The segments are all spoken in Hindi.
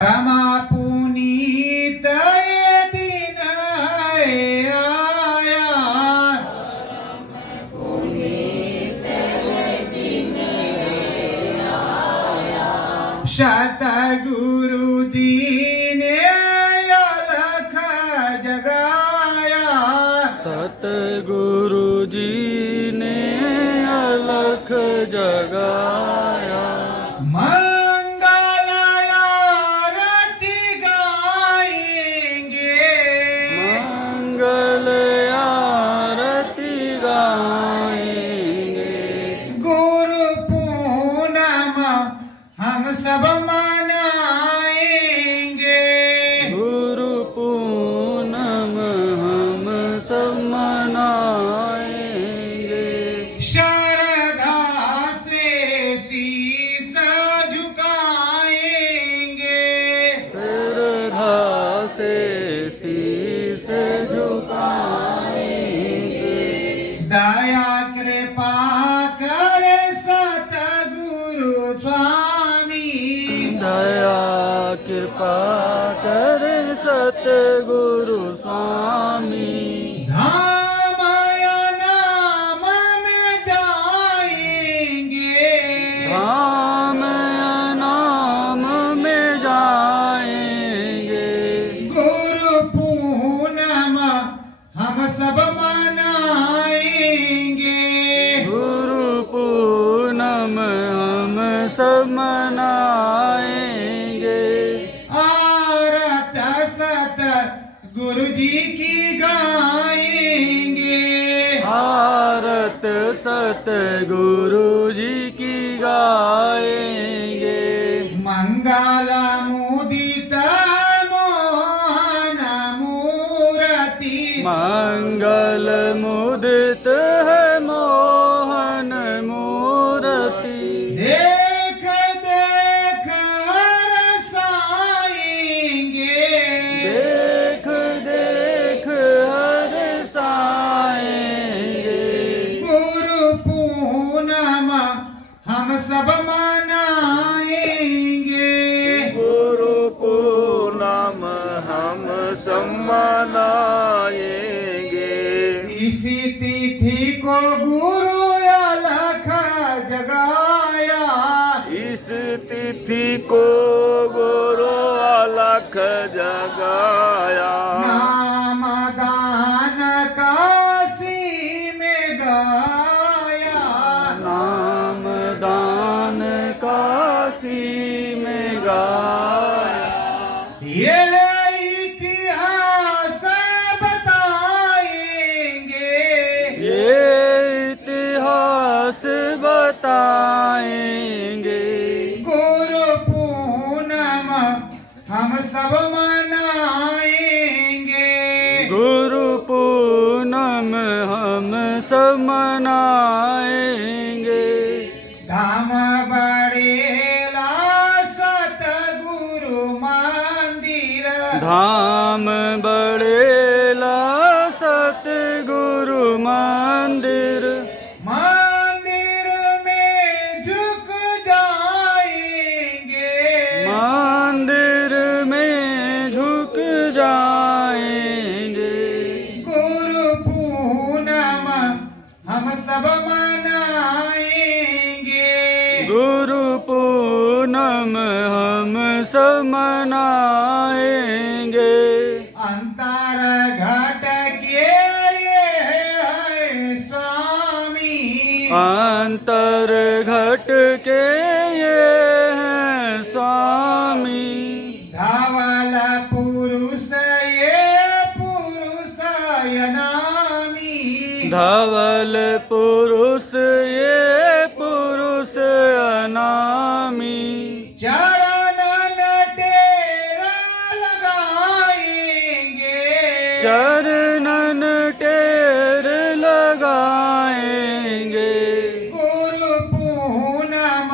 रमा पुनीत ये दिन आया, सतगुरु जी ने अलख जगाया, सतगुरु जी ने अलख जगाया। मंगल आरती गाएंगे, मंगल आरती गाएंगे। गुरु पूनम हम सब मनाएंगे, गुरु पूनम हम सब मनाएंगे। श्रद्धा से शीश झुकाएंगे, श्रद्धा से शीश झुकाएंगे। दया कृपा करे सतगुरु स्वामी, दया कृपा कर सतगुरु स्वामी। धाम या नाम में जाएंगे, धाम नाम में जाएंगे। गुरु पूनम हम सब मनाएंगे, गुरु पूनम हम सब मनाएंगे। आरत सत गुरु जी की गाएंगे, आरत सतगुरु जी की गाएंगे। मंगल मुदित मोहन मूर्ति, मंगल मुदित है मोहन मूर्ति। देख देख हरसाएंगे, देख देख हरसाएंगे। गुरु पूनम हम सब मनाएंगे, गुरु पूनम हम सब मनाएंगे। इसी तिथि को गुरु अलख जगाया, इस तिथि को गुरु अलख जगाया। नाम दान काशी में गाया, नाम दान काशी में गाया। ये इतिहास बताएंगे, ये इतिहास बताएंगे। गुरु पूनम हम सब मनाएंगे, गुरु पूनम हम सब मनाएंगे। धाम बड़ेला सतगुरु मंदिर, धाम बड़ेला सतगुरु मंदिर। मंदिर में झुक जाएंगे, मंदिर में झुक जाएंगे। गुरु पूनम हम सब मनाएंगे, गुरु पूनम हम सब मनाएंगे। अंतर घट के ये है स्वामी, अंतर घट के ये हैं स्वामी। धवल पुरुष ये पुरुष अनामी, धवल पुरुष ये पुरुष अनामी। चरणन टेरा लगाएंगे, चरणन टेर लगाएंगे। गुरु पूनम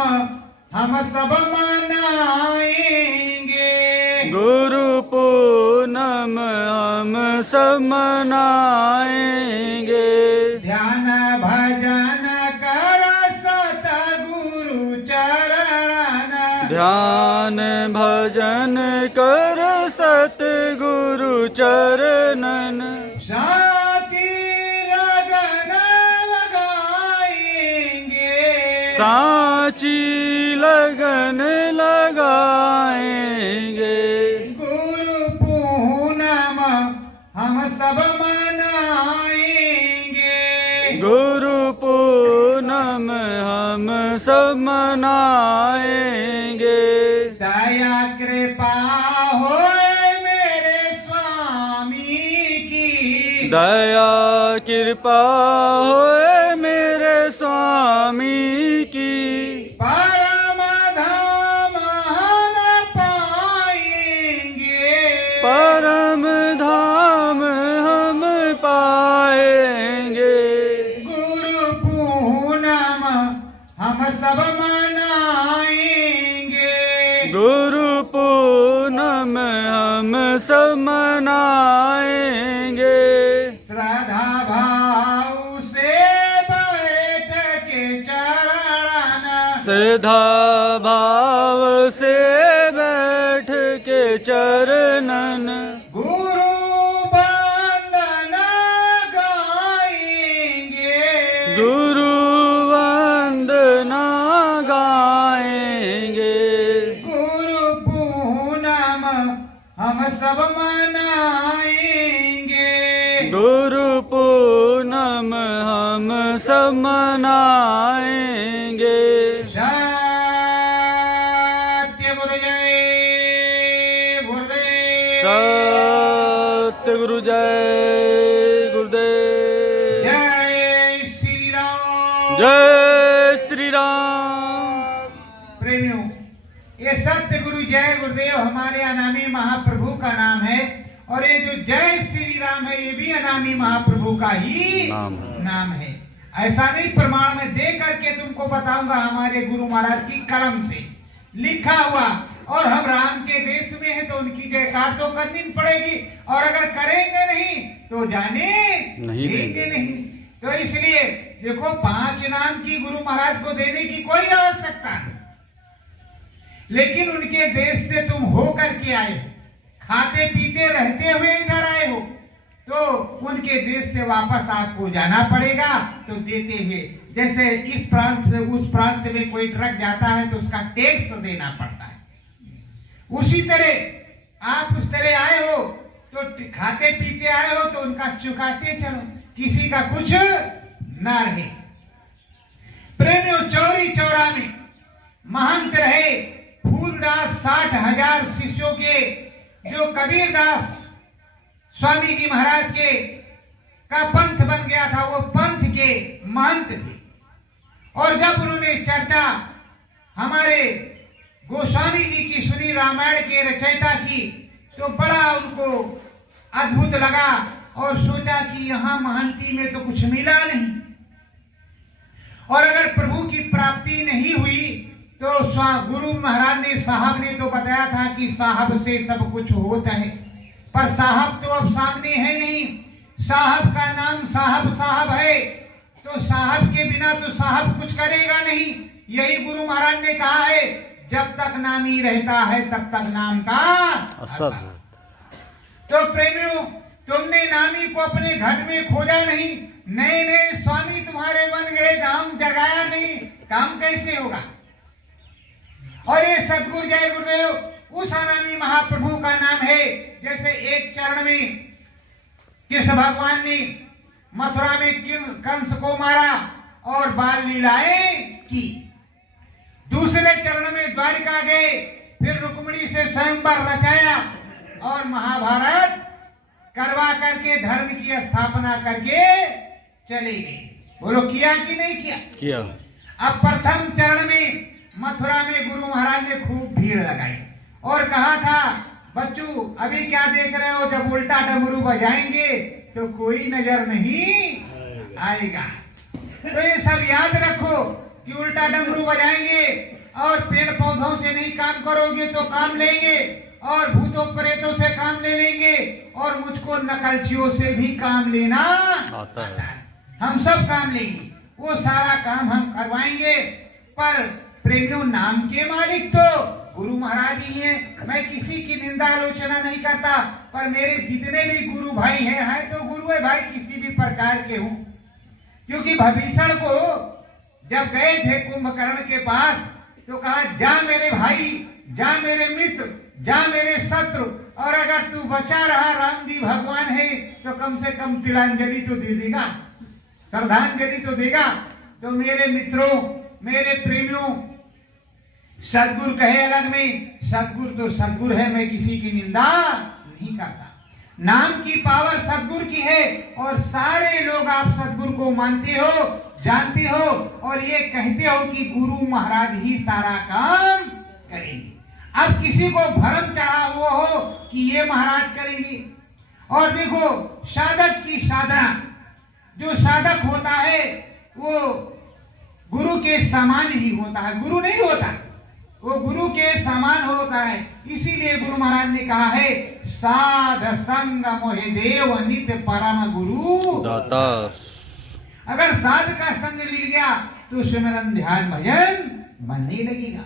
हम सब मनाएंगे, गुरु पूनम हम सब मनाएंगे। ध्यान भजन कर सतगुरु चरणन, ध्यान भजन मन कर सतगुरु चरणन साची लगन लगाएंगे, साची लगन लगाएंगे। गुरु पूनम हम सब मनाएंगे, गुरु पूनम हम सब मनाएंगे। दया कृपा होए मेरे स्वामी की, दया कृपा होए मेरे स्वामी की, परम धाम हम पाएंगे, परम धाम हम पाएंगे। गुरु पूनम हम सब मनाएंगे, गुरु पूनम हम सब मनाएंगे। श्रद्धा भाव से बैठ के चरण, श्रद्धा भाव से बैठ के चरणन गुरु वंदना गाएंगे, गुरु वंदना गाएंगे। गुरु पूनम हम सब मनाएंगे, गुरु पूनम हम सब मनाएंगे। सत्य गुरु जय गुरुदेव, सत्य गुरु जय गुरुदेव। जय श्री राम। जय श्री राम। प्रेमियों, ये सत्य गुरु जय गुरुदेव हमारे अनामी महाप्रभु का नाम है, और ये जो जय श्री राम है ये भी अनामी महाप्रभु का ही नाम है। ऐसा नहीं, प्रमाण में दे करके तुमको बताऊंगा, हमारे गुरु महाराज की कलम से लिखा हुआ। और हम राम के देश में हैं तो उनकी जयकार तो करनी पड़ेगी, और अगर करेंगे नहीं तो जाने नहीं देंगे नहीं। तो इसलिए देखो, 5 इनाम की गुरु महाराज को देने की कोई आवश्यकता नहीं, लेकिन उनके देश से तुम हो करके आए, खाते पीते रहते हुए इधर आए हो, तो उनके देश से वापस आपको जाना पड़ेगा। तो देते हुए, जैसे इस प्रांत से उस प्रांत में कोई ट्रक जाता है तो उसका टैक्स देना पड़ता है, उसी तरह आप उस तरह आए हो तो खाते पीते आए हो तो उनका चुकाते चलो, किसी का कुछ ना रहे। प्रेमियों, चौरी चौरा में महंत रहे फूलदास, 60,000 शिष्यों के, जो कबीरदास स्वामी जी महाराज के का पंथ बन गया था, वो पंथ के महंत थे। और जब उन्होंने चर्चा हमारे गोस्वामी जी की सुनी, रामायण के रचयिता की, तो बड़ा उनको अद्भुत लगा और सोचा कि यहाँ महंती में तो कुछ मिला नहीं, और अगर प्रभु की प्राप्ति नहीं हुई तो गुरु महाराज ने, साहब ने तो बताया था कि साहब से सब कुछ होता है, पर साहब तो अब सामने है नहीं। साहब का नाम साहब साहब है, तो साहब के बिना तो साहब कुछ करेगा नहीं। यही गुरु महाराज ने कहा है, जब तक नामी रहता है तब तक नाम का असर। तो प्रेमियों, तुमने नामी को अपने घट में खोजा नहीं, नए नए स्वामी तुम्हारे बन गए, नाम जगाया नहीं, काम कैसे होगा। और ये सतगुरु जय गुरुदेव उस अनामी महाप्रभु का नाम है। जैसे एक चरण में कृष्ण भगवान ने मथुरा में कंस को मारा और बाल लीलाएं की, दूसरे चरण में द्वारिका गए, फिर रुक्मिणी से स्वयंवर रचाया और महाभारत करवा करके धर्म की स्थापना करके चले गए। बोलो, किया कि नहीं किया? किया। अब प्रथम चरण में मथुरा में गुरु महाराज ने खूब भीड़ लगाई और कहा था, बच्चों अभी क्या देख रहे हो, जब उल्टा डमरू बजाएंगे तो कोई नजर नहीं आएगा। तो ये सब याद रखो कि उल्टा डमरू बजाएंगे और पेड़ पौधों से नहीं काम करोगे तो काम लेंगे, और भूतों प्रेतों से काम ले लेंगे, और मुझको नकलचियों से भी काम लेना आता है। हम सब काम लेंगे, वो सारा काम हम करवाएंगे। पर प्रेमियों, नाम के मालिक तो गुरु महाराज ही हैं। मैं किसी की निंदा आलोचना नहीं करता, पर मेरे जितने भी गुरु भाई हैं तो गुरु है भाई किसी भी प्रकार के हूं। क्योंकि भीषण को जब गए थे कुंभकर्ण के पास तो कहा, जा मेरे भाई, जा मेरे मित्र, जा मेरे शत्रु, और अगर तू बचा रहा, राम जी भगवान है, तो कम से कम तिलांजलि तो दे देगा, श्रद्धांजलि तो देगा। तो मेरे मित्रों, मेरे प्रेमियों, सदगुरु कहे अलग में, सदगुरु तो सदगुरु है, मैं किसी की निंदा नहीं करता। नाम की पावर सदगुरु की है और सारे लोग आप सदगुरु को मानते हो, जानते हो और ये कहते हो कि गुरु महाराज ही सारा काम करेंगे। अब किसी को भ्रम चढ़ा हुआ हो कि ये महाराज करेंगे। और देखो, साधक की साधना, जो साधक होता है वो गुरु के समान ही होता है, गुरु नहीं होता, वो गुरु के समान होता है। इसीलिए गुरु महाराज ने कहा है, साध संग मोहि देव नित्य परम गुरु दाता। अगर साध का संग मिल गया तो सिमरन ध्यान भजन बनने लगेगा।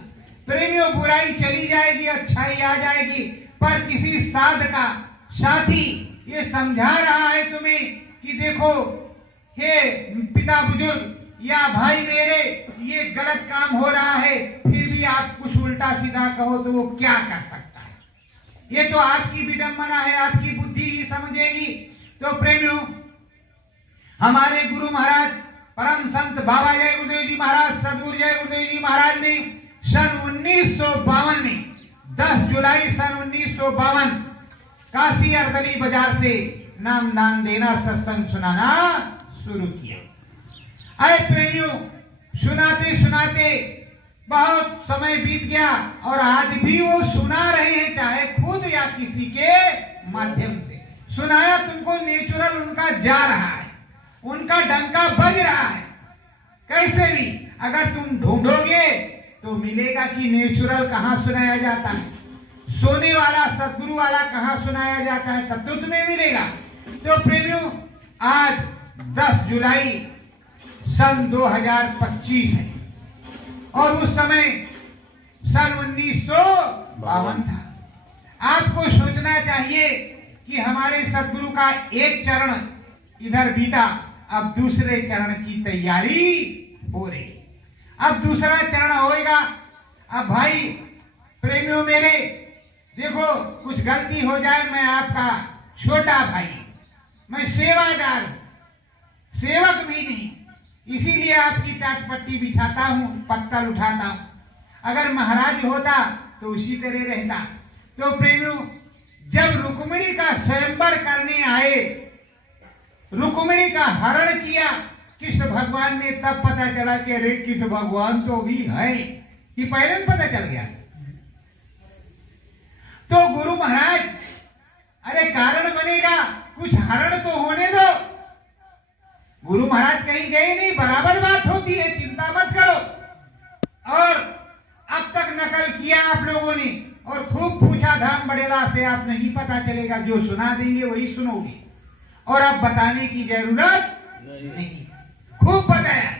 प्रेमियों, बुराई चली जाएगी, अच्छाई आ जाएगी, पर किसी साध का साथी ये समझा रहा है तुम्हें कि देखो हे पिता बुजुर्ग या भाई मेरे, ये गलत काम हो रहा है, फिर भी आप कुछ उल्टा सीधा कहो तो वो क्या कर सकता है? ये तो आपकी विडंबना है, आपकी बुद्धि ही समझेगी। तो प्रेमियों, हमारे गुरु महाराज परम संत बाबा जय गुरुदेव जी महाराज, सदगुरु जय गुरुदेव जी महाराज ने सन 1952 में 10 जुलाई सन 1952 काशी अर्दली बाजार से नामदान देना, सत्संग सुनाना शुरू किया। अरे प्रेमियों, सुनाते सुनाते बहुत समय बीत गया और आज भी वो सुना रहे हैं, चाहे खुद या किसी के माध्यम से। सुनाया तुमको नेचुरल उनका जा रहा है, उनका डंका बज रहा है। कैसे भी अगर तुम ढूंढोगे तो मिलेगा कि नेचुरल कहाँ सुनाया जाता है, सोने वाला सतगुरु वाला कहाँ सुनाया जाता है, तब तो तुम्हें मिलेगा। तो प्रेमियों, आज 10 जुलाई सन 2025 है और उस समय सन 1952 था। आपको सोचना चाहिए कि हमारे सतगुरु का एक चरण इधर बीता, अब दूसरे चरण की तैयारी हो रही, अब दूसरा चरण होएगा। अब भाई प्रेमियों मेरे, देखो कुछ गलती हो जाए, मैं आपका छोटा भाई, मैं सेवादार, सेवक भी नहीं, इसीलिए आपकी टाट पट्टी बिछाता हूं, पत्तल उठाता हूं। अगर महाराज होता तो उसी तरह रहता। तो प्रेमियों, जब रुक्मिणी का स्वयंवर करने आए, रुक्मिणी का हरण किया कृष्ण भगवान ने, तब पता चला कि अरे कृष्ण भगवान तो भी है, कि पहले पता चल गया। तो गुरु महाराज, अरे कारण बनेगा, कुछ हरण तो होने दो। गुरु महाराज कहीं गए नहीं, बराबर बात होती है, चिंता मत करो। और अब तक नकल किया आप लोगों ने और खूब पूछा धाम बड़ेला से, आप नहीं पता चलेगा, जो सुना देंगे वही सुनोगे और अब बताने की जरूरत नहीं। खूब बताया।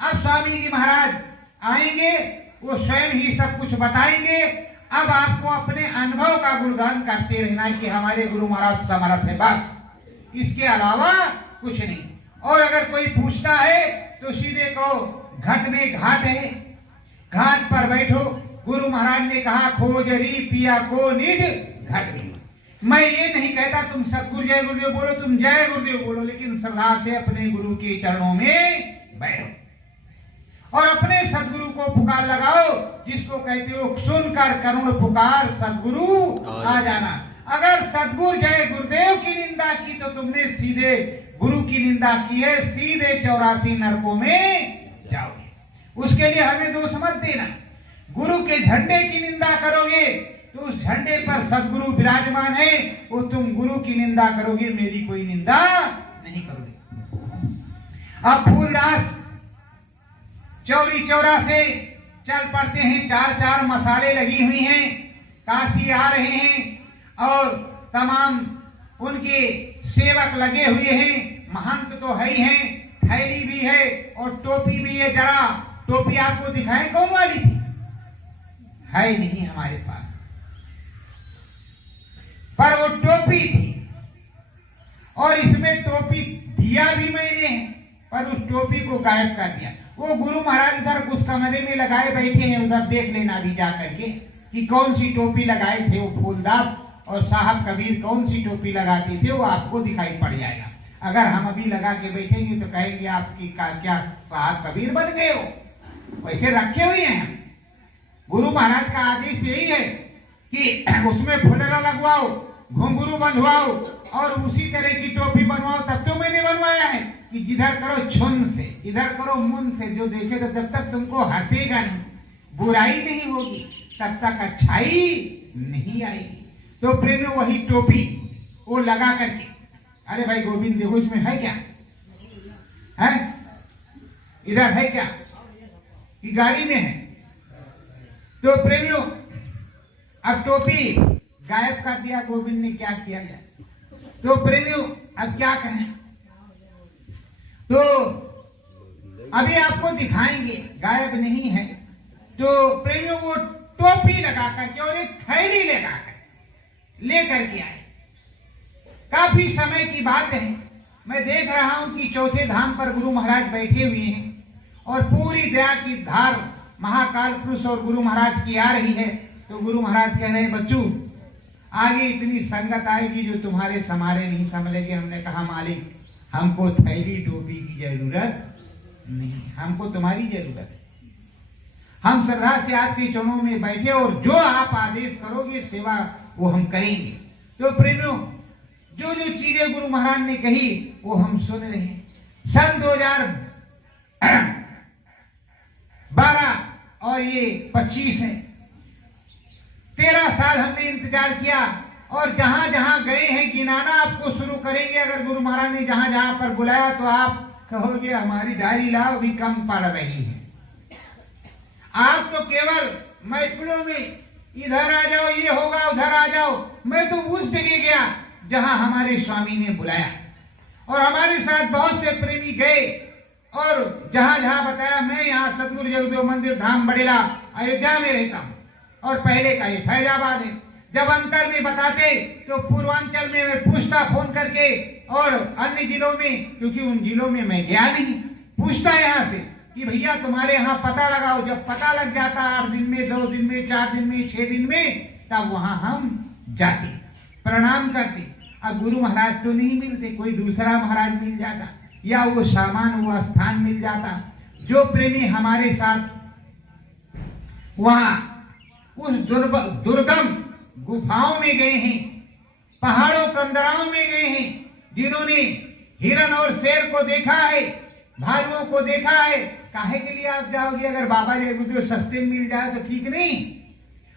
अब स्वामी जी महाराज आएंगे, वो स्वयं ही सब कुछ बताएंगे। अब आपको अपने अनुभव का गुणगान करते रहना कि हमारे गुरु महाराज समर्थ है, बस इसके अलावा कुछ नहीं। और अगर कोई पूछता है तो सीधे कहो घट में घाट है, घाट पर बैठो। गुरु महाराज ने कहा खोजरी पिया को निज घट में। मैं ये नहीं कहता तुम सतगुरु जय गुरुदेव बोलो, तुम जय गुरुदेव बोलो, लेकिन श्रद्धा से अपने गुरु के चरणों में बैठो और अपने सदगुरु को पुकार लगाओ, जिसको कहते हो सुनकर करुण पुकार सदगुरु आ जाना। अगर सदगुरु जय गुरुदेव की निंदा की तो तुमने सीधे गुरु की निंदा की है, सीधे 84 नरकों में जाओगे। उसके लिए हमें दोष मत देना। गुरु के झंडे की निंदा करोगे तो उस झंडे पर सदगुरु विराजमान है, वो तुम गुरु की निंदा करोगे, मेरी कोई निंदा नहीं करोगे। अब फूलदास चौरी चौरा से चल पड़ते हैं, 4 मसाले लगी हुई हैं, काशी आ रहे हैं और तमाम उनके सेवक लगे हुए हैं, महंत तो है ही हैं, थैली भी है और टोपी भी है। जरा टोपी आपको दिखाएं कौन वाली थी? है नहीं हमारे पास, पर वो टोपी थी और इसमें टोपी दिया भी मैंने है, पर उस टोपी को गायब कर दिया। वो गुरु महाराज इधर उस कमरे में लगाए बैठे हैं, उधर देख लेना अभी जा करके कि कौन सी टोपी लगाए थे वो फूलदास और साहब कबीर कौन सी टोपी लगाते थे, वो आपको दिखाई पड़ जाएगा। अगर हम अभी लगा के बैठेंगे तो कहेंगे आपकी क्या साहब कबीर बन गए हो, वैसे रखे हुए हैं। गुरु महाराज का आदेश यही है कि उसमें फुलरा लगवाओ, घुंघरू बंधवाओ और उसी तरह की टोपी बनवाओ। तब तो मैंने बनवाया है कि जिधर करो छुन से, इधर करो मुन से, जो देखेगा जब तक तुमको हंसेगा नहीं, बुराई नहीं होगी, तब तक अच्छाई नहीं आएगी। तो प्रेम वही टोपी वो लगा करके, अरे भाई गोविंद देखो इसमें है क्या, है इधर है क्या कि गाड़ी में है। तो प्रेमियों अब टोपी गायब कर दिया गोविंद ने, क्या किया गया। तो प्रेमियों अब क्या कहें, तो अभी आपको दिखाएंगे, गायब नहीं है। तो प्रेमियों वो टोपी लगा करके और एक थैली लगा कर लेकर के आए। काफी समय की बात है, मैं देख रहा हूं कि चौथे धाम पर गुरु महाराज बैठे हुए हैं और पूरी दया की धार महाकाल पुरुष और गुरु महाराज की आ रही है। तो गुरु महाराज कह रहे हैं बच्चों आगे इतनी संगत आएगी जो तुम्हारे समारे नहीं संभलेगी। हमने कहा मालिक हमको थैली टोपी की जरूरत नहीं, हमको तुम्हारी जरूरत है। हम श्रद्धा से आपके चरणों में बैठे और जो आप आदेश करोगे सेवा वो हम करेंगे। तो प्रेमियों जो जो चीजें गुरु महाराज ने कही वो हम सुन रहे हैं। सन 2012 और ये 25 है, 13 साल हमने इंतजार किया और जहां जहां गए हैं गिनाना आपको शुरू करेंगे। अगर गुरु महाराज ने जहां जहां पर बुलाया तो आप कहोगे हमारी डायरी लाओ भी कम पड़ रही है। आप तो केवल महफिलों में इधर आ जाओ, ये होगा उधर आ जाओ। मैं तो उस जगह गया जहां हमारे स्वामी ने बुलाया और हमारे साथ बहुत से प्रेमी गए और जहां जहां बताया। मैं यहाँ सतगुरु जगदेव मंदिर धाम बड़ेला अयोध्या में रहता हूँ और पहले का ये फैजाबाद है। जब अंतर में बताते तो पूर्वांचल में मैं पूछता फोन करके और अन्य जिलों में, क्योंकि उन जिलों में मैं गया नहीं, पूछता यहाँ से कि भैया तुम्हारे यहाँ पता लगाओ। जब पता लग जाता 8 दिन में, 2 दिन में, 4 दिन में, 6 दिन में, तब वहां हम जाते प्रणाम करते। अब गुरु महाराज तो नहीं मिलते, कोई दूसरा महाराज मिल जाता या वो सामान वो स्थान मिल जाता। जो प्रेमी हमारे साथ वहां उस दुर्गम गुफाओं में गए हैं, पहाड़ों कंदराओं में गए हैं, जिन्होंने हिरण और शेर को देखा है, भालुओं को देखा है, काहे के लिए आप जाओगे? अगर बाबा जी तो सस्ते में मिल जाए तो ठीक नहीं।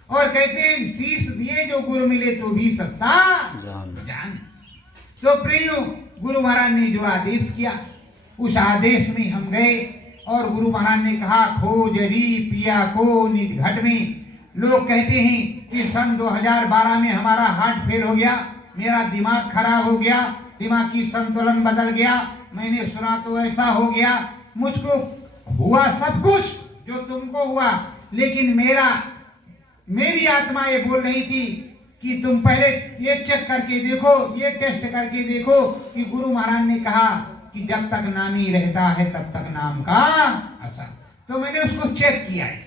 और कहते हैं शीश दिए जो गुरु मिले तो भी सस्ता जान। तो प्रियो गुरु महाराज ने जो आदेश किया उस आदेश में हम गए और गुरु महाराज ने कहा खोजरी पिया को निज घट में। लोग कहते हैं कि सन 2012 में हमारा हार्ट फेल हो गया, मेरा दिमाग खराब हो गया, दिमाग की संतुलन बदल गया, मैंने सुना तो ऐसा हो गया। मुझको हुआ सब कुछ जो तुमको हुआ, लेकिन मेरी आत्मा ये बोल रही थी कि तुम पहले ये चेक करके देखो, ये टेस्ट करके देखो कि गुरु महाराज ने कहा कि जब तक नामी रहता है तब तक नाम का असर। तो मैंने उसको चेक किया है,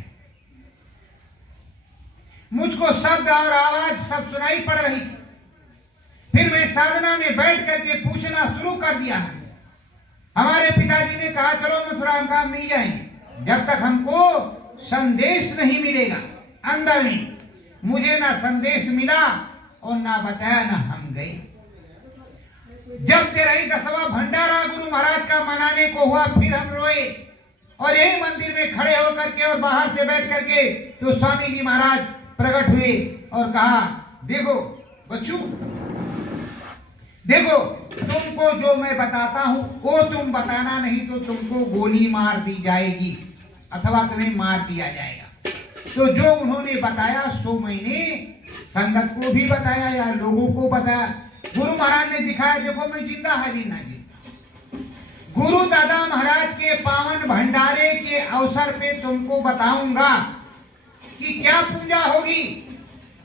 मुझको शब्द और आवाज सब सुनाई पड़ रही। फिर मैं साधना में बैठ करके पूछना शुरू कर दिया। हमारे पिताजी ने कहा चलो मथुरा काम नहीं जाएंगे जब तक हमको संदेश नहीं मिलेगा अंदर में। मुझे ना संदेश मिला और ना बताया, ना हम गए। जब 13वां भंडारा गुरु महाराज का मनाने को हुआ फिर हम रोए और यही मंदिर में खड़े होकर के और बाहर से बैठ करके तो स्वामी जी महाराज प्रकट हुए और कहा देखो बच्चों, देखो तुमको जो मैं बताता हूं वो तुम बताना, नहीं तो तुमको गोली मार दी जाएगी अथवा तुम्हें मार दिया जाएगा। तो जो उन्होंने बताया सो मैंने संगत को भी बताया या लोगों को बताया। गुरु महाराज ने दिखाया देखो मैं जिंदा हाजिर नाजिर। गुरु दादा महाराज के पावन भंडारे के अवसर पे तुमको बताऊंगा कि क्या पूजा होगी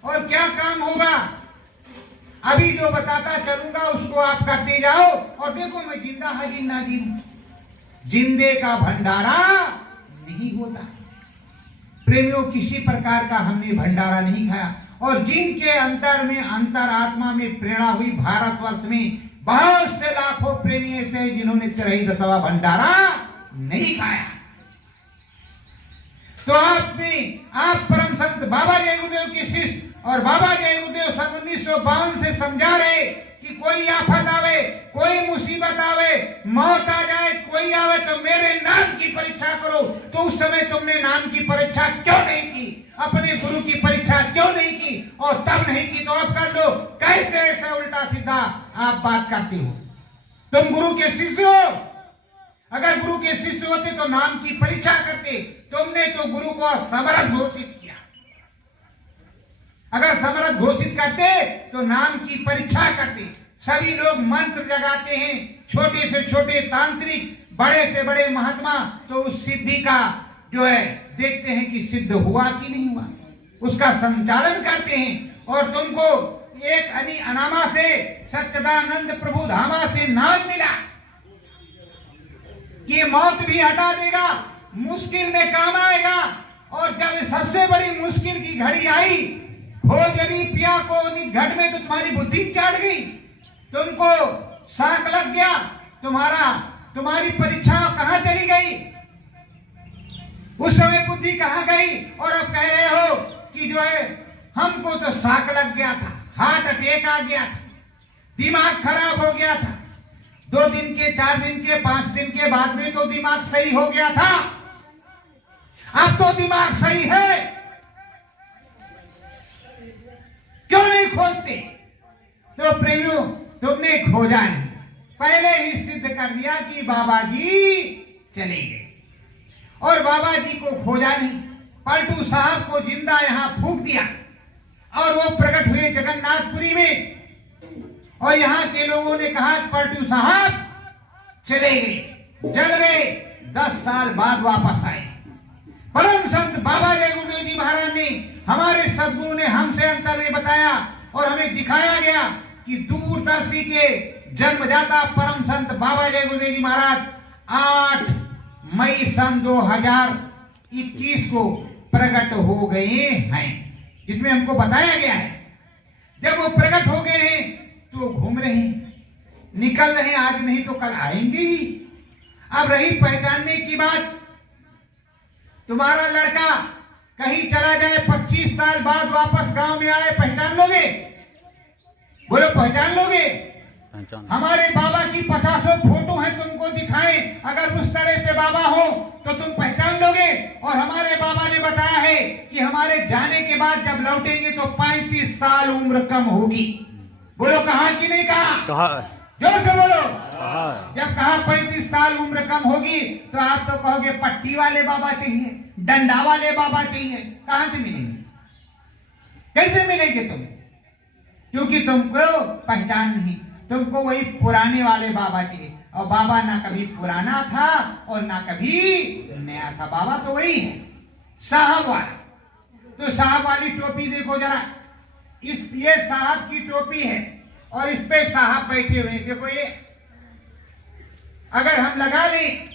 और क्या काम होगा। अभी जो बताता चलूंगा उसको आप करते जाओ और देखो मैं जिंदा हाजिर नाजिर हूं। जिंदे का भंडारा नहीं होता। प्रेमियों, किसी प्रकार का हमने भंडारा नहीं खाया। और जिनके अंतर में, अंतर आत्मा में प्रेरणा हुई, भारतवर्ष में बहुत से लाखों प्रेमी ऐसे हैं जिन्होंने तिरही दसवां भंडारा नहीं खाया। तो आप परम संत बाबा जय गुरुदेव के शिष्य और बाबा जय गुरुदेव सन 1952 से समझा रहे कि कोई आफत आवे, कोई मुसीबत आवे, मौत आ जाए, कोई आवे तो मेरे नाम की परीक्षा करो। तो उस समय तुमने नाम की परीक्षा क्यों नहीं की? अपने गुरु की परीक्षा क्यों नहीं की? और तब नहीं की तो अब कर लो। कैसे ऐसा उल्टा सीधा आप बात करते हो? तुम गुरु के शिष्य हो। अगर गुरु के शिष्य होते तो नाम की परीक्षा करते। तुमने तो गुरु को असमर्थ घोषित किया। अगर समर्थ घोषित करते तो नाम की परीक्षा करते। सभी लोग मंत्र जगाते हैं, छोटे से छोटे तांत्रिक, बड़े से बड़े महात्मा, तो उस सिद्धि का जो है देखते हैं कि सिद्ध हुआ कि नहीं हुआ, उसका संचालन करते हैं। और तुमको एक अनामा से, सच्चिदानंद प्रभु धामा से नाम मिला कि मौत भी हटा देगा, मुश्किल में काम आएगा। और जब सबसे बड़ी मुश्किल की घड़ी आई, भोजनी पिया को घट में तो तुम्हारी बुद्धि चढ़ गई, तुमको शाक लग गया, तुम्हारी परीक्षा कहां चली गई? उस समय बुद्धि कहां गई? और अब कह रहे हो कि जो है हमको तो शाक लग गया था, हार्ट अटैक आ गया था, दिमाग खराब हो गया था। 2 दिन के, 4 दिन के, 5 दिन के बाद में तो दिमाग सही हो गया था। अब तो दिमाग सही है, क्यों नहीं खोजते? तो प्रेमियों, तुमने खोजा नहीं, पहले ही सिद्ध कर दिया कि बाबा जी चले गए। और बाबा जी को खोजा नहीं, पलटू साहब को जिंदा यहां फूंक दिया और वो प्रकट हुए जगन्नाथपुरी में। और यहाँ के लोगों ने कहा पलटू साहब चले गए, जल गए, 10 साल बाद वापस आए। परम संत बाबा जय गुरुदेव जी महाराज ने, हमारे सदगुरु ने हमसे अंतर में बताया और हमें दिखाया गया कि दूरदर्शी के जन्मदाता परम संत बाबा जय गुरुदेव जी महाराज 8 मई सन 2021 को प्रकट हो गए हैं, जिसमें हमको बताया गया है। जब वो प्रकट हो गए हैं तो घूम रहे हैं, निकल रहे हैं, आज नहीं तो कल आएंगे ही। अब रही पहचानने की बात, तुम्हारा लड़का कहीं चला जाए, 25 साल बाद वापस गांव में आए, पहचान लोगे? बोलो, पहचान लोगे? हमारे बाबा की 50 फोटो है, तुमको दिखाएं, अगर उस तरह से बाबा हो तो तुम पहचान लोगे। और हमारे बाबा ने बताया है कि हमारे जाने के बाद जब लौटेंगे तो 35 साल उम्र कम होगी। बोलो, कहा कि नहीं कहा? कहा। जोर से बोलो। कहा। जब कहा 35 साल उम्र कम होगी तो आप तो कहोगे पट्टी वाले बाबा चाहिए, डंडा वाले बाबा चाहिए। कहां से मिलेंगे? कैसे मिलेंगे तुम? क्योंकि तुमको पहचान नहीं, तुमको वही पुराने वाले बाबा चाहिए। और बाबा ना कभी पुराना था और ना कभी नया था, बाबा तो वही है, साहब वाला। तो साहब वाली टोपी देखो जरा, ये साहब की टोपी है और इस पे साहब बैठे हुए हैं। देखो ये, अगर हम लगा लें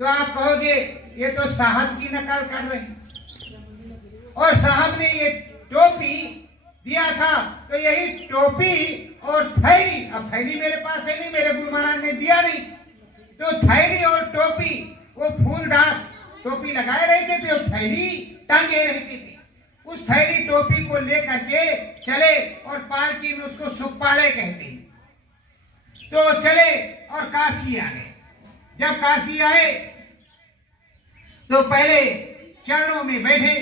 तो आप कहोगे ये तो साहब की नकल कर रहे हैं। और साहब ने ये टोपी दिया था, तो यही टोपी और थैली, अब थैली मेरे पास है नहीं, मेरे गुरु महाराज ने दिया नहीं, तो थैली और टोपी, वो फूलदास टोपी लगाए रहते थे और थैली टांगे रहते थे। उस थैली टोपी को लेकर के चले और पालकी में, उसको सुखपाले कहते हैं, तो चले और काशी आ गए। जब काशी आए तो पहले चरणों में बैठे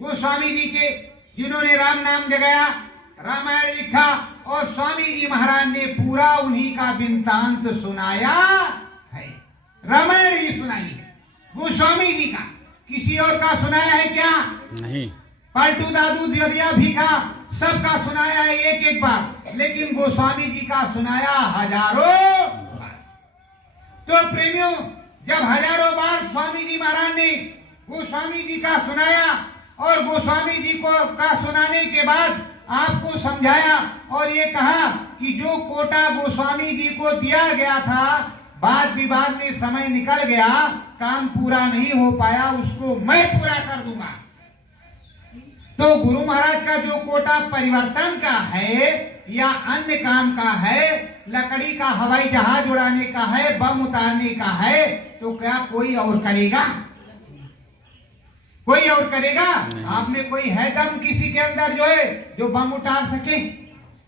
गोस्वामी जी के, जिन्होंने राम नाम जगाया, रामायण लिखा, और स्वामी जी महाराज ने पूरा उन्हीं का वृत्तांत सुनाया है। रामायण ही सुनाई है गोस्वामी जी का, किसी और का सुनाया है क्या? नहीं। पलटू दादू दिया भीखा सबका सुनाया है एक एक बार, लेकिन गोस्वामी जी का सुनाया हजारों बार। तो प्रेमियों, जब हजारों बार स्वामी जी महाराज ने गोस्वामी जी का सुनाया, और गोस्वामी जी को का सुनाने के बाद आपको समझाया और ये कहा कि जो कोटा गोस्वामी जी को दिया गया था, वाद विवाद में समय निकल गया, काम पूरा नहीं हो पाया, उसको मैं पूरा कर दूंगा। तो गुरु महाराज का जो कोटा परिवर्तन का है या अन्य काम का है, लकड़ी का हवाई जहाज उड़ाने का है, बम उतारने का है, तो क्या कोई और करेगा? कोई और करेगा? आप में कोई है दम किसी के अंदर जो है जो बम उतार सके,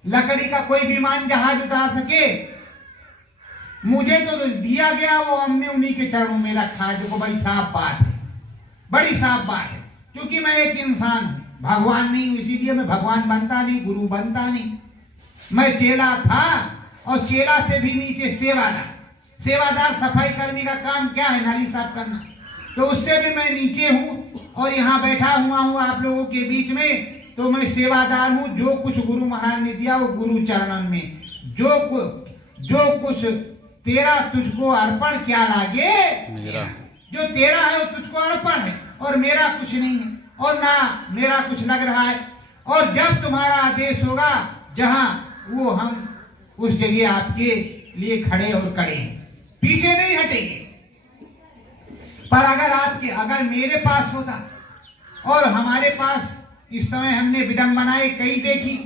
लकड़ी का कोई विमान जहाज उतार सके? मुझे तो दिया गया, वो हमने उन्हीं के चरणों में रखा है। देखो बड़ी साफ बात है, बड़ी साफ बात है। क्योंकि मैं एक इंसान हूं, भगवान नहीं हूं, इसीलिए मैं भगवान बनता नहीं, गुरु बनता नहीं। मैं चेला था और चेला से भी नीचे सेवादार। सेवादार सफाई कर्मी का काम क्या है? नाली साफ करना। तो उससे भी मैं नीचे हूं और यहाँ बैठा हुआ हूँ आप लोगों के बीच में, तो मैं सेवादार हूँ। जो कुछ गुरु महाराज ने दिया वो गुरु चरणन में, जो कुछ तेरा तुझको अर्पण क्या लागे, मेरा जो तेरा है वो तुझको अर्पण है और मेरा कुछ नहीं है और ना मेरा कुछ लग रहा है। और जब तुम्हारा आदेश होगा जहां, वो हम उस जगह आपके लिए खड़े और कड़े हैं, पीछे नहीं हटेंगे। पर अगर मेरे पास होता और हमारे पास इस समय हमने विडंबनाएं कई देखी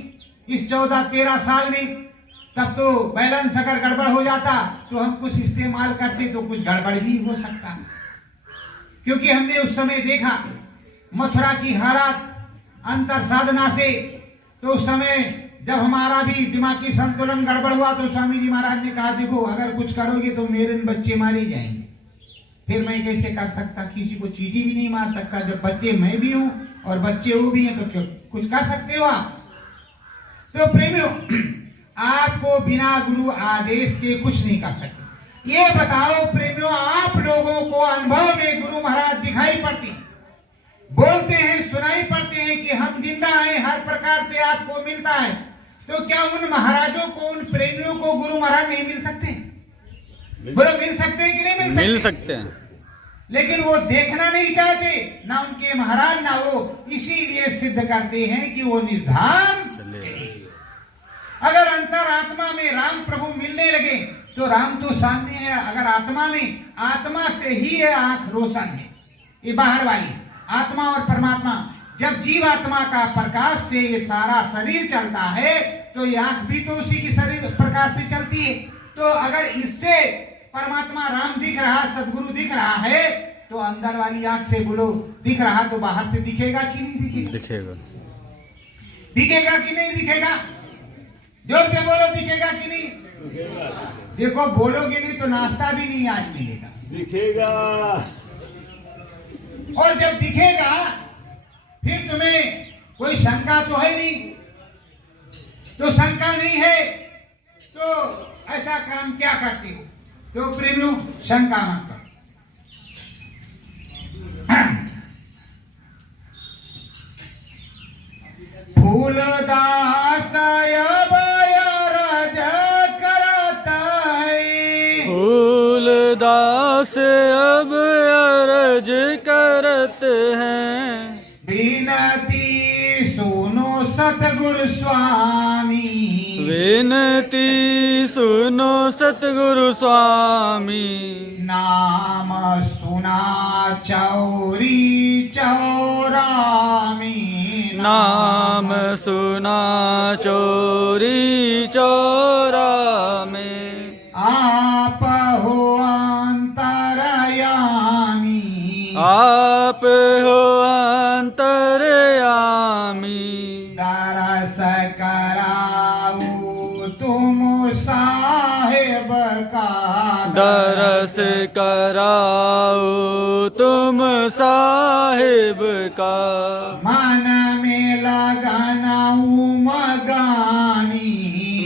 इस 14-13 साल में, तब तो बैलेंस अगर गड़बड़ हो जाता तो हम कुछ इस्तेमाल करते तो कुछ गड़बड़ भी हो सकता। क्योंकि हमने उस समय देखा मथुरा की हालत अंतर साधना से, तो उस समय जब हमारा भी दिमागी संतुलन गड़बड़ हुआ तो स्वामी जी महाराज ने कहा, देखो अगर कुछ करोगे तो मेरे बच्चे मारे जाएंगे। फिर मैं कैसे कर सकता, किसी को चीटी भी नहीं मार सकता। जब बच्चे मैं भी हूं और बच्चे वो भी हैं, तो क्यों कुछ कर सकते हो आप? तो प्रेमियों, आपको बिना गुरु आदेश के कुछ नहीं कर सकते। ये बताओ प्रेमियों, आप लोगों को अनुभव में गुरु महाराज दिखाई पड़ते हैं, बोलते हैं, सुनाई पड़ते हैं कि हम जिंदा हैं, हर प्रकार से आपको मिलता है। तो क्या उन महाराजों को, उन प्रेमियों को गुरु महाराज नहीं मिल सकते? बोलो, मिल सकते हैं कि नहीं मिल सकते? मिल सकते हैं, लेकिन वो देखना नहीं चाहते, ना उनके महाराज ना वो, इसीलिए सिद्ध करते हैं कि वो निर्धाम। अगर अंतरात्मा में राम प्रभु मिलने लगे तो राम तो सामने है। अगर आत्मा में, आत्मा से ही है आंख रोशन है, ये बाहर वाली आत्मा और परमात्मा। जब जीव आत्मा का प्रकाश से ये सारा शरीर चलता है, तो ये आंख भी तो उसी की शरीर प्रकाश से चलती है। तो अगर इससे परमात्मा राम दिख रहा, सदगुरु दिख रहा है, तो अंदर वाली आंख से बोलो दिख रहा, तो बाहर से दिखेगा कि नहीं दिखेगा? दिखेगा। दिखेगा कि नहीं दिखेगा? जोर से बोलो, दिखेगा कि नहीं? देखो, बोलोगे नहीं तो नाश्ता भी नहीं आज मिलेगा। दिखेगा। और जब दिखेगा फिर तुम्हें कोई शंका तो है नहीं। तो शंका नहीं है तो ऐसा काम क्या करते हो? तो प्रेमियों, शंका मत करो। फूलदास फूलदास अब अर्ज करते हैं, विनती सुनो सतगुरु स्वामी, विनती सुनो सतगुरु स्वामी। नाम सुना चौरी चौरामी, नाम सुना चोरी चोरा में। आप हो अंतरयामी, आप हो अंतरयामी। दरस कराऊ तुम साहेब का, दरस कराओ तुम साहिब का। मन में लगानाऊ मगानी,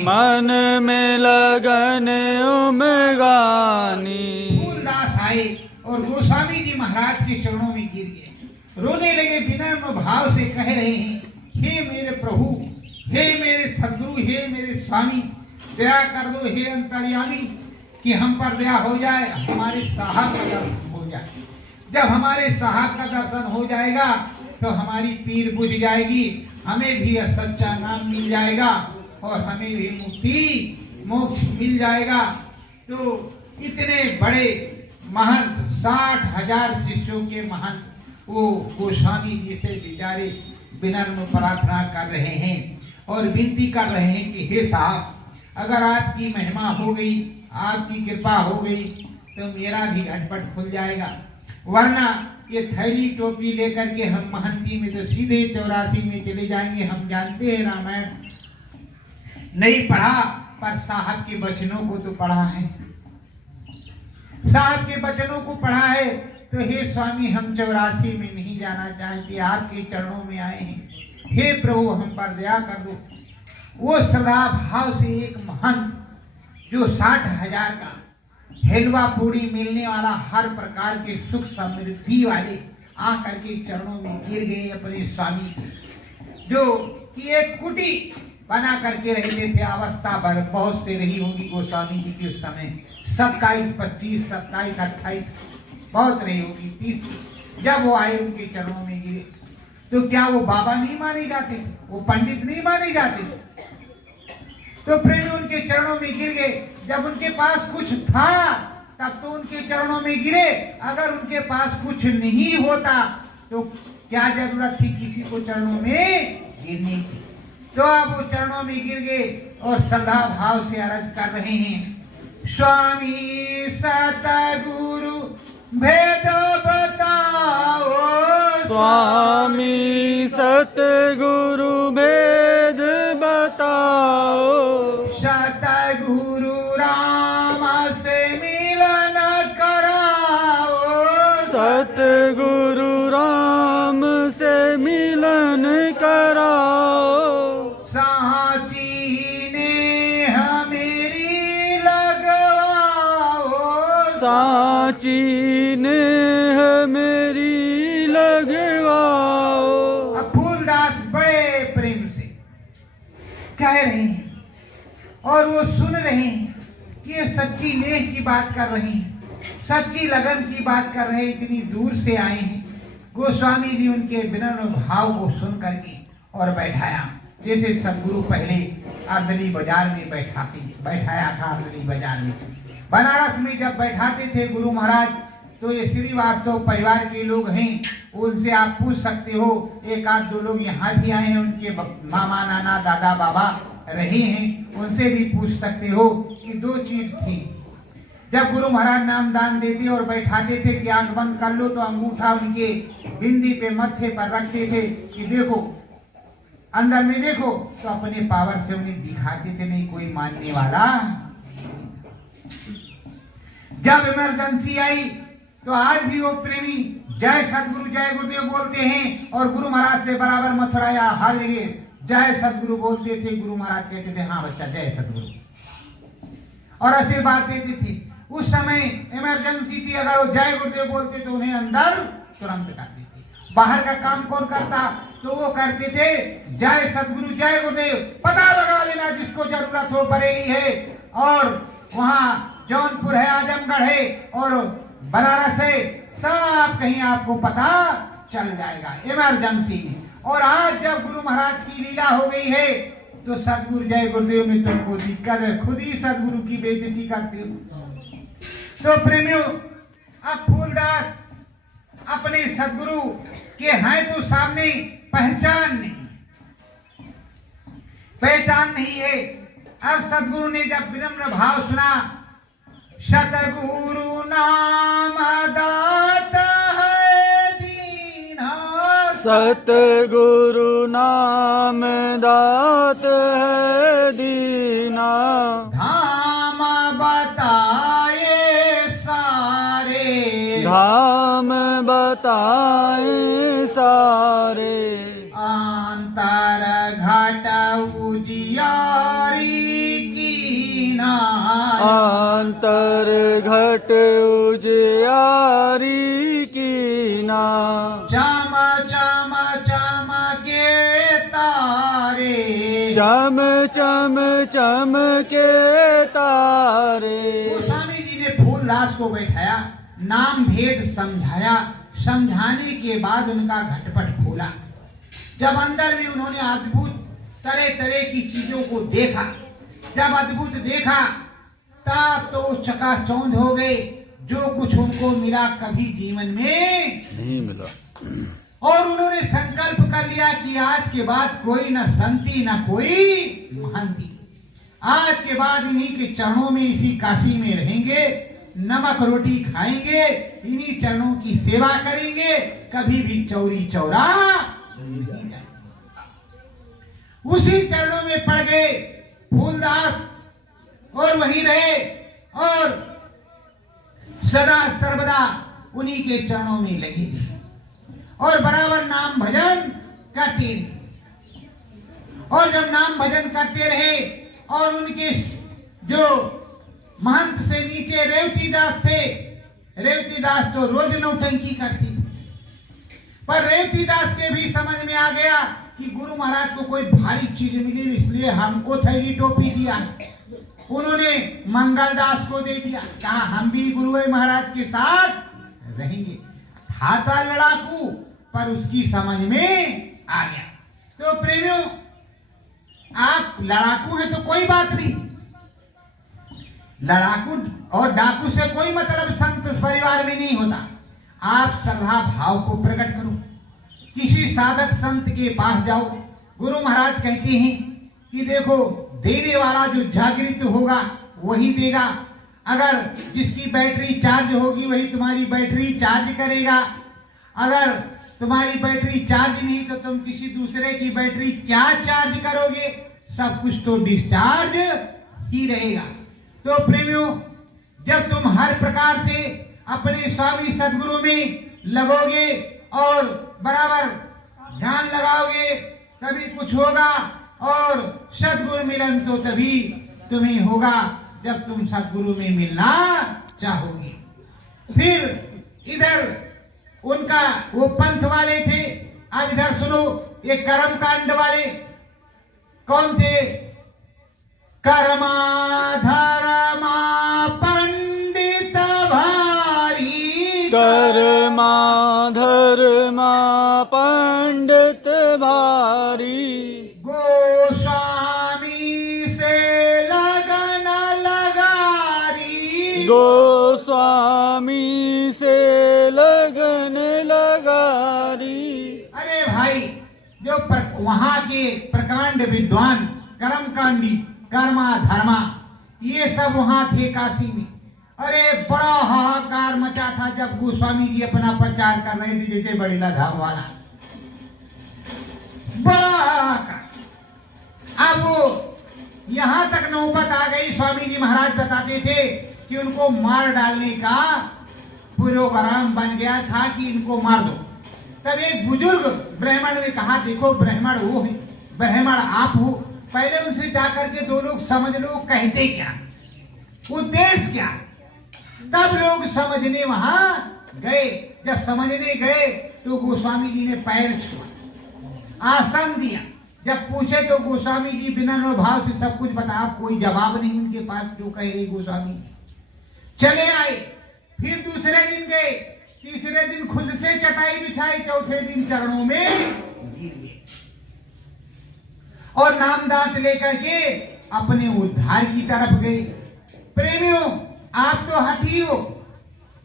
मन में लगन उमगानी। फूलदास आए और गोस्वामी जी महाराज के चरणों में गिर गए, रोने लगे, विनम्र भाव से कह रहे हैं, हे मेरे प्रभु, हे मेरे सदगुरु, हे मेरे स्वामी, दया कर दो हे अंतर्यामी, कि हम पर दया हो जाए, हमारे साहब का दर्शन हो जाए। जब हमारे साहब का दर्शन हो जाएगा तो हमारी पीर बुझ जाएगी, हमें भी सच्चा नाम मिल जाएगा और हमें भी मुक्ति मोक्ष मिल जाएगा। तो इतने बड़े महंत 60,000 शिष्यों के महंत वो गोस्वामी जी से बेचारे विनम्र प्रार्थना कर रहे हैं और विनती कर रहे हैं कि हे साहब, अगर आपकी महिमा हो गई, आपकी कृपा हो गई तो मेरा भी घटपट खुल जाएगा, वरना ये थैली टोपी लेकर के हम महंती में तो सीधे 84 में चले जाएंगे। हम जानते हैं रामायण नहीं पढ़ा, पर साहब के वचनों को तो पढ़ा है, साहब के वचनों को पढ़ा है। तो हे स्वामी, हम 84 में नहीं जाना चाहते, आपके चरणों में आए हैं, हे प्रभु हम पर दया कर दो। वो श्रद्धा भाव से एक महंत जो 60,000 का हलवा पूरी मिलने वाला, हर प्रकार के सुख समृद्धि वाले आकर के चरणों में गिर गए अपने स्वामी, जो कि एक कुटी बना करके रहते थे। अवस्था बहुत से रही होगी गोस्वामी जी के उस समय, 27, 25, 27, 28 बहुत रही होगी, 30। जब वो आए उनके चरणों में गिरे तो क्या वो बाबा नहीं माने जाते, वो पंडित नहीं माने जाते? तो प्रेमी उनके चरणों में गिर गए। जब उनके पास कुछ था तब तो उनके चरणों में गिरे, अगर उनके पास कुछ नहीं होता तो क्या जरूरत थी किसी को चरणों में गिरने की? तो अब वो चरणों में गिर गए और श्रद्धा भाव से अर्ज कर रहे हैं, स्वामी सतगुरु भेद बताओ, स्वामी सतगुरु भेद बताओ, सतगुरु राम से मिलन कराओ, सतगुरु राम से मिलन कराओ, साची नेह मेरी लगवाओ, साची नेह मेरी लगवाओ। अब फूलदास बड़े प्रेम से कह रहे हैं और वो सुन रहे हैं कि ये सच्ची नेह की बात कर रहे हैं, सच्ची लगन की बात कर रहे हैं, इतनी दूर से आए हैं। गोस्वामी जी उनके विनम्र भाव को सुन करके और बैठाया, जैसे सदगुरु पहले अर्दली बाजार में बैठाया था। अर्दली बाजार में बनारस में जब बैठाते थे गुरु महाराज, तो ये श्रीवास्तव परिवार के लोग हैं, उनसे आप पूछ सकते हो। एक आध दो लोग यहाँ भी आए हैं, उनके मामा नाना दादा बाबा रहे हैं, उनसे भी पूछ सकते हो कि दो चीज थी। जब गुरु महाराज नाम दान देते और बैठाते थे कि आंख बंद कर लो, तो अंगूठा उनके बिंदी पे मत्थे पर रखते थे कि देखो अंदर में देखो, तो अपने पावर से उन्हें दिखाते थे, नहीं कोई मानने वाला। जब इमरजेंसी आई तो आज भी वो प्रेमी जय सदगुरु जय गुरुदेव बोलते हैं, और गुरु महाराज से बराबर मथुरा या हर जगह जय सदगुरु बोलते थे। गुरु महाराज कहते थे हाँ बच्चा जय सदगुरु, और आशीर्वाद देते थे। उस समय इमरजेंसी थी, अगर वो जय गुरुदेव बोलते तो उन्हें अंदर तुरंत कर देते। बाहर का काम कौन करता, तो वो करते थे जय सदगुरु जय गुरुदेव। पता लगा लेना जिसको जरूरत हो, बरेली है और वहाँ जौनपुर है, आजमगढ़ है और बनारस है, सब कहीं आपको पता चल जाएगा इमरजेंसी में। और आज जब गुरु महाराज की लीला हो गई है तो सदगुरु जय गुरुदेव में तुमको दिक्कत है, खुद ही सदगुरु की बेइज्जती करते हो। तो प्रेमियों, अब फूलदास अपने सदगुरु के हैं तो सामने पहचान नहीं है। अब सदगुरु ने जब विनम्र भाव सुना, सतगुरु नाम दात है दीना, सतगुरु नाम दात है दीना, धाम बताए सारे, धाम बताए सारे, अंतर घट उजियारी कीना, अंतर घट उजियारी कीना, चम चम चम के तारे, चम चम चम के तारे। गोस्वामी जी ने फूलदास को बैठाया, नाम भेद समझाया, समझाने के बाद उनका घटपट खोला। जब अंदर भी उन्होंने अद्भुत तरह तरह की चीजों को देखा, जब अद्भुत देखा तब तो चकाचौंध हो गए। जो कुछ उनको मिला कभी जीवन में नहीं मिला। और उन्होंने संकल्प कर लिया कि आज के बाद कोई न संती न कोई महंती, आज के बाद इन्हीं के चरणों में इसी काशी में रहेंगे, नमक रोटी खाएंगे, इन्हीं चरणों की सेवा करेंगे, कभी भी चौरी चौरा नहीं जाएंगे। उसी चरणों में पड़ गए फूलदास और वहीं रहे और सदा सर्वदा उन्हीं के चरणों में लगे और बराबर नाम भजन करते रहे। और जब नाम भजन करते रहे और उनके जो महंत से नीचे रेवती दास थे, रेवती दास तो रोज नौटंकी करती थी, पर रेवती दास के भी समझ में आ गया कि गुरु महाराज को कोई भारी चीज मिली, इसलिए हमको थैली टोपी दिया। उन्होंने मंगलदास को दे दिया, कहा हम भी गुरु महाराज के साथ रहेंगे। था लड़ाकू पर उसकी समझ में आ गया। तो प्रेमियों, आप लड़ाकू हैं तो कोई बात नहीं, लड़ाकू और डाकू से कोई मतलब संत परिवार में नहीं होता। आप श्रद्धा भाव को प्रकट करो, किसी साधक संत के पास जाओ। गुरु महाराज कहते हैं कि देखो, देने वाला जो जागृत होगा वही देगा। अगर जिसकी बैटरी चार्ज होगी वही तुम्हारी बैटरी चार्ज करेगा। अगर तुम्हारी बैटरी चार्ज नहीं तो तुम किसी दूसरे की बैटरी क्या चार्ज करोगे? सब कुछ तो डिस्चार्ज ही रहेगा। तो प्रेमियों, जब तुम हर प्रकार से अपने स्वामी सदगुरु में लगोगे और बराबर ध्यान लगाओगे तभी कुछ होगा। और सदगुरु मिलन तो तभी तुम्हें होगा जब तुम सदगुरु में मिलना चाहोगे। फिर इधर उनका वो पंथ वाले थे, अब इधर सुनो ये कर्म कांड वाले कौन थे? कर्मा धर्मा पंडित भारी, कर्मा धर्मा पंडित भारी, गोस्वामी से लगन लगारी, गोस्वामी से लगन लगारी। अरे भाई, जो वहां के प्रकांड विद्वान कर्मकांडी कर्मा धर्मा ये सब वहां थे काशी में। अरे बड़ा हाहाकार मचा था जब गोस्वामी जी अपना प्रचार कर रहे थे, जैसे बड़ीला धाम वाला बड़ा हाहाकार। अब वो यहां तक नौबत आ गई, स्वामी जी महाराज बताते थे कि उनको मार डालने का प्रोग्राम बन गया था कि इनको मार दो। तब एक बुजुर्ग ब्राह्मण ने कहा, देखो ब्राह्मण वो है, ब्राह्मण आप हो, पहले उनसे जाकर के दो लोग समझ लो कहते क्या, उद्देश्य क्या। तब लोग समझने वहां गए। जब समझने गए तो गोस्वामी जी ने पैर छुआ, आसन दिया। जब पूछे तो गोस्वामी जी बिना भाव से सब कुछ बता, कोई जवाब नहीं उनके पास जो कह रहे गोस्वामी। चले आए, फिर दूसरे दिन गए, तीसरे दिन खुद से चटाई बिछाई, चौथे दिन चरणों में गिर गए और नामदांत लेकर के अपने उद्धार की तरफ गए। प्रेमियों, आप तो हठी हो,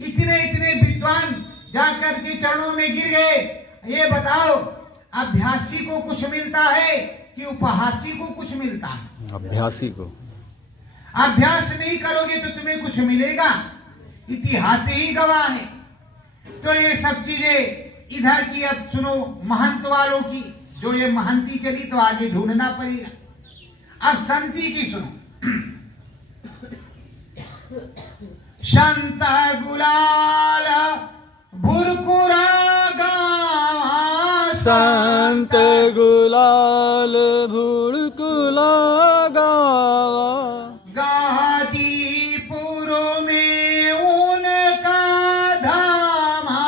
इतने इतने विद्वान जाकर के चरणों में गिर गए। ये बताओ, अभ्यासी को कुछ मिलता है कि उपहासी को कुछ मिलता है? अभ्यासी को। अभ्यास नहीं करोगे तो तुम्हें कुछ मिलेगा? इतिहास ही गवाह है। तो ये सब चीजें इधर की अब सुनो महंत वालों की, जो ये महंती चली तो आगे ढूंढना पड़ेगा। अब संती की सुनो। संत गुलाल भुरकुरा गावा, संत गुलाल भुड़कुला गावा, गाजीपुर में उनका धामा,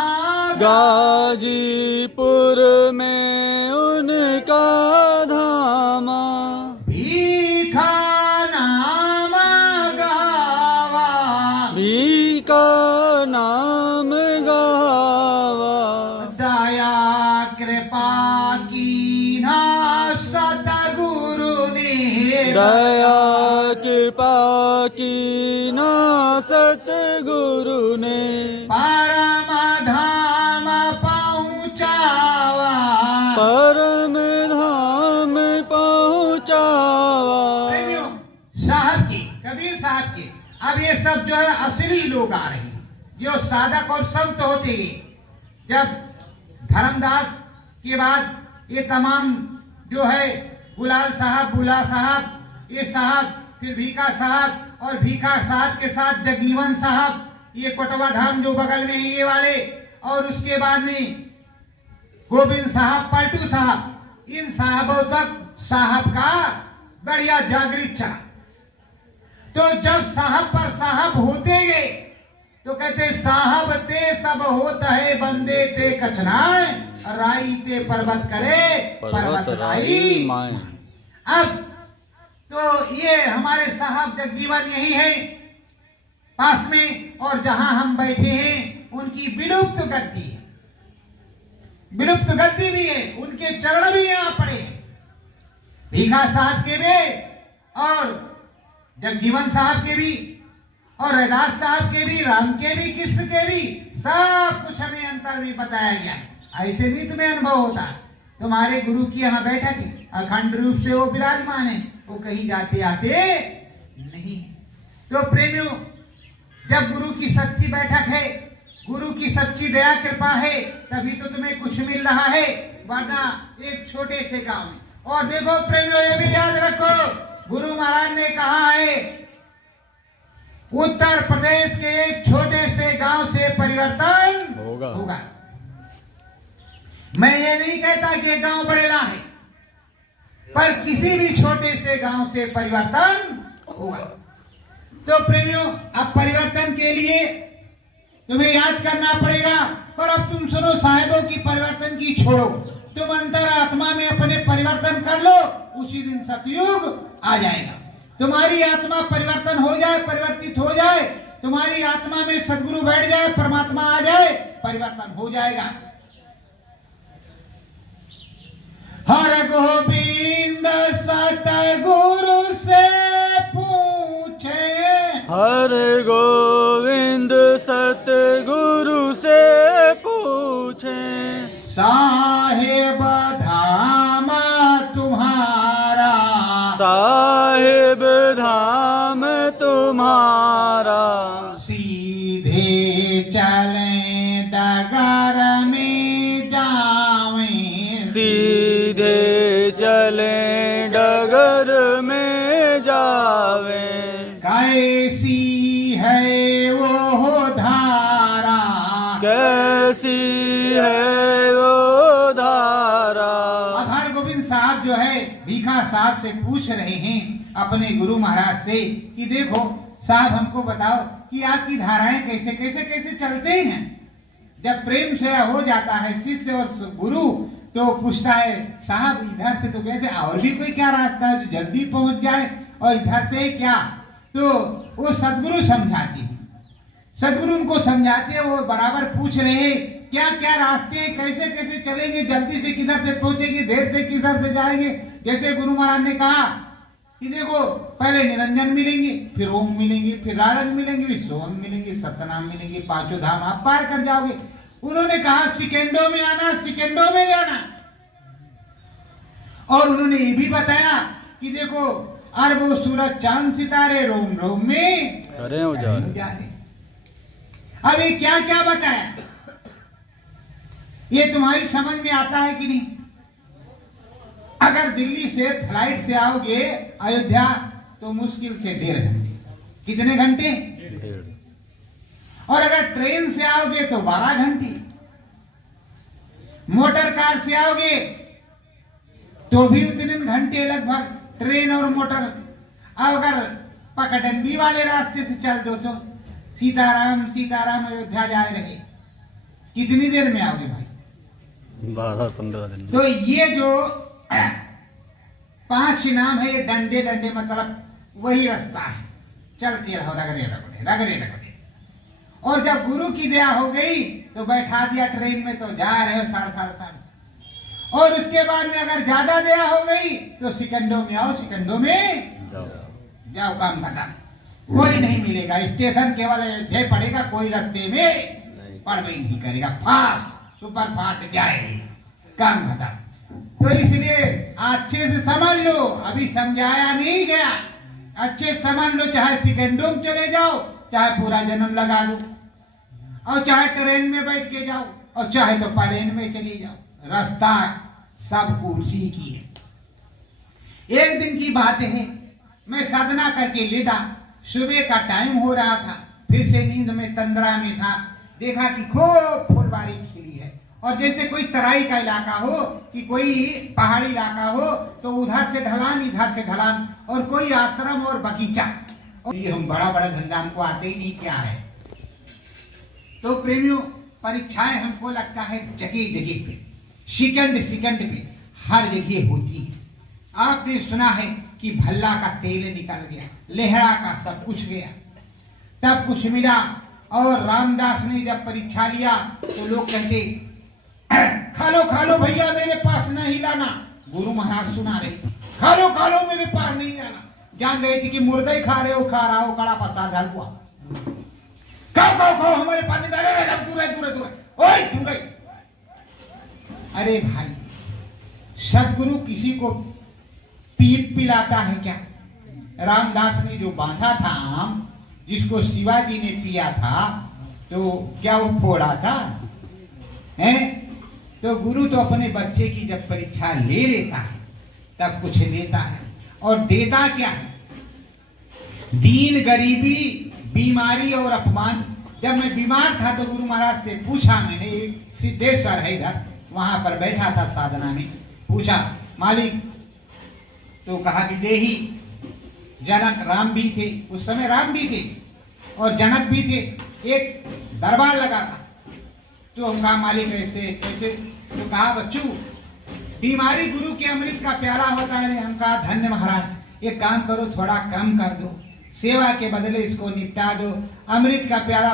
गाजीपुर में उनका धामा, भीखा नाम गावा, भीखा नाम कृपा की ना सतगुरु ने, परम धाम पहुँचावा। परम धाम पहुँचावा। साहब की, कबीर साहब की। अब ये सब जो है असली लोग आ रहे हैं, जो साधक और संत होते हैं। जब धर्मदास के बाद ये तमाम जो है गुलाल साहब, बुला साहब, ये साहब, फिर भीखा साहब, और भीखा साहब के साथ जगजीवन साहब, ये कोटवा धाम जो बगल में है ये वाले, और उसके बाद में गोविंद साहब, पलटू साहब, इन साहबों तक साहब का बढ़िया जागृत चला। तो जब साहब पर साहब होते गए तो कहते साहब ते सब होता है, बंदे ते कचनाए, राई ते पर्वत करे पर्वत राई माए। अब तो ये हमारे साहब जगजीवन यही है पास में, और जहां हम बैठे हैं उनकी विलुप्त गति है, विलुप्त गति भी है, उनके चरण भी यहाँ पड़े, भीखा साहब के भी और जगजीवन साहब के भी और रैदास साहब के भी, राम के भी, कृष्ण के भी, सब कुछ हमें अंतर भी बताया गया। ऐसे नहीं तुम्हें अनुभव होता। तुम्हारे गुरु की यहाँ बैठक है, अखंड रूप से वो विराजमान है, वो कहीं जाते आते नहीं। तो प्रेमियों, जब गुरु की सच्ची बैठक है, गुरु की सच्ची दया कृपा है, तभी तो तुम्हें कुछ मिल रहा है, वरना एक छोटे से गांव में। और देखो प्रेमियों, ये भी याद रखो, गुरु महाराज ने कहा है उत्तर प्रदेश के एक छोटे से गांव से परिवर्तन होगा। मैं ये नहीं कहता कि ये गांव बड़ेला है, पर किसी भी छोटे से गांव से परिवर्तन होगा। तो प्रेमियों, अब परिवर्तन के लिए तुम्हें याद करना पड़ेगा। पर अब तुम सुनो, साहेबों की परिवर्तन की छोड़ो, तुम अंतर आत्मा में अपने परिवर्तन कर लो, उसी दिन सतयुग आ जाएगा। तुम्हारी आत्मा परिवर्तन हो जाए, परिवर्तित हो जाए, तुम्हारी आत्मा में सदगुरु बैठ जाए, परमात्मा आ जाए, परिवर्तन हो जाएगा। हर गोविंद सतगुरु से पूछे, हर गोविंद सतगुरु से पूछे, साहेब धाम तुम्हारा, साहेब धाम तुम्हारा, सीधे चले डगर में जावें, सीधे चले डगर में जावे, कैसी है वो धारा, कैसी है वो धारा। अब हर गोविंद साहब जो है भीखा साहब से पूछ रहे हैं अपने गुरु महाराज से कि देखो साहब, हमको बताओ कि आपकी धाराएं कैसे कैसे कैसे चलते हैं। जब प्रेम से हो जाता है शिष्य और गुरु, तो पूछता है साहब इधर से तो कैसे, और भी कोई क्या रास्ता है जो जल्दी पहुंच जाए, और इधर से क्या। तो वो सदगुरु समझाती है, सदगुरु उनको समझाते हैं, वो बराबर पूछ रहे हैं क्या क्या रास्ते हैं, कैसे कैसे चलेंगे, जल्दी से किधर से पहुंचेंगे, देर से किधर से जाएंगे। जैसे गुरु महाराज ने कहा कि देखो पहले निरंजन मिलेंगे, फिर ओम मिलेंगे, फिर रारंग मिलेंगे, फिर सोम मिलेंगे, सतनाम मिलेंगे, पांचों धाम आप पार कर जाओगे। उन्होंने कहा सेकेंडों में आना, सेकेंडों में जाना। और उन्होंने ये भी बताया कि देखो अरबों सूरज चांद सितारे रोम रोम में करे उजाले। अब ये क्या क्या बताया, ये तुम्हारी समझ में आता है कि नहीं। अगर दिल्ली से फ्लाइट से आओगे अयोध्या तो मुश्किल से 1.5 घंटे। कितने घंटे? 1.5। और अगर ट्रेन से आओगे तो 12 घंटे। मोटर कार से आओगे तो भी उतने घंटे लगभग, ट्रेन और मोटर। अगर पकड़ंडी वाले रास्ते से चल दो तो सीताराम सीताराम अयोध्या जा रहे, कितनी देर में आओगे भाई? 12-15 दिन। तो ये जो 5 नाम है, ये डंडे डंडे मतलब वही रास्ता है, चलते रहो रगड़े रगड़े रगड़े रगड़े। और जब गुरु की दया हो गई तो बैठा दिया ट्रेन में, तो जा रहे हो 7:30। और उसके बाद में अगर ज्यादा दया हो गई तो सेकंडों में आओ, सेकंडों में जाओ। जाओ काम खत्म, कोई नहीं मिलेगा। स्टेशन केवल अयोध्या पड़ेगा, कोई रास्ते में पड़वे नहीं करेगा, फास्ट सुपर फास्ट जाएगी, काम खत्म। तो इसलिए अच्छे से समझ लो, अभी समझाया नहीं गया, अच्छे से समझ लो। चाहे सेकेंडों में चले जाओ, चाहे पूरा जन्म लगा दो, और चाहे ट्रेन में बैठ के जाओ, और चाहे तो प्लेन में चली जाओ, रास्ता सब उसी की है। एक दिन की बात है, मैं साधना करके लेटा, सुबह का टाइम हो रहा था, फिर से नींद में तंद्रा में था, देखा कि खूब फुलवारी खिली है, और जैसे कोई तराई का इलाका हो कि कोई पहाड़ी इलाका हो, तो उधर से ढलान इधर से ढलान, और कोई आश्रम और बगीचा। और हम बड़ा बड़ा धंधा हमको आते ही नहीं, क्या है। तो प्रेमियों, परीक्षाएं हमको लगता है जगह जगह पे, सेकंड सेकंड पे हर जगह होती है। आपने सुना है कि भल्ला का तेल निकल गया, लेहड़ा का सब कुछ गया, तब कुछ मिला। और रामदास ने जब परीक्षा लिया तो लोग कहते खा लो भैया, मेरे पास नहीं लाना। गुरु महाराज सुना रहे, खा लो मेरे पास नहीं लाना। जान रहे थे कि मुर्दे खा रहे हो, खा रहा हो, कड़ा पत्ता डाल हुआ, खाओ हमारे पास नहीं डाले, दूर। अरे भाई, सदगुरु किसी को पीप पिलाता है क्या? रामदास ने जो बांधा था आम, जिसको शिवाजी ने पिया था, तो क्या वो फोड़ा था? हैं? तो गुरु तो अपने बच्चे की जब परीक्षा ले लेता है तब कुछ देता है, और देता क्या है? दीन, गरीबी, बीमारी और अपमान। जब मैं बीमार था तो गुरु महाराज से पूछा मैंने, सिद्धेश्वर है इधर, वहां पर बैठा था साधना में, पूछा मालिक, तो कहा कि देही। जनक राम भी थे, उस समय राम भी थे और जनक भी थे, एक दरबार लगा था। तो हम कहा मालिक ऐसे कैसे? तो कहा बच्चू, बीमारी गुरु के अमृत का प्याला होता है। हम कहा धन्य महाराज, एक काम करो, थोड़ा कम कर दो, सेवा के बदले इसको निपटा दो, अमृत का प्याला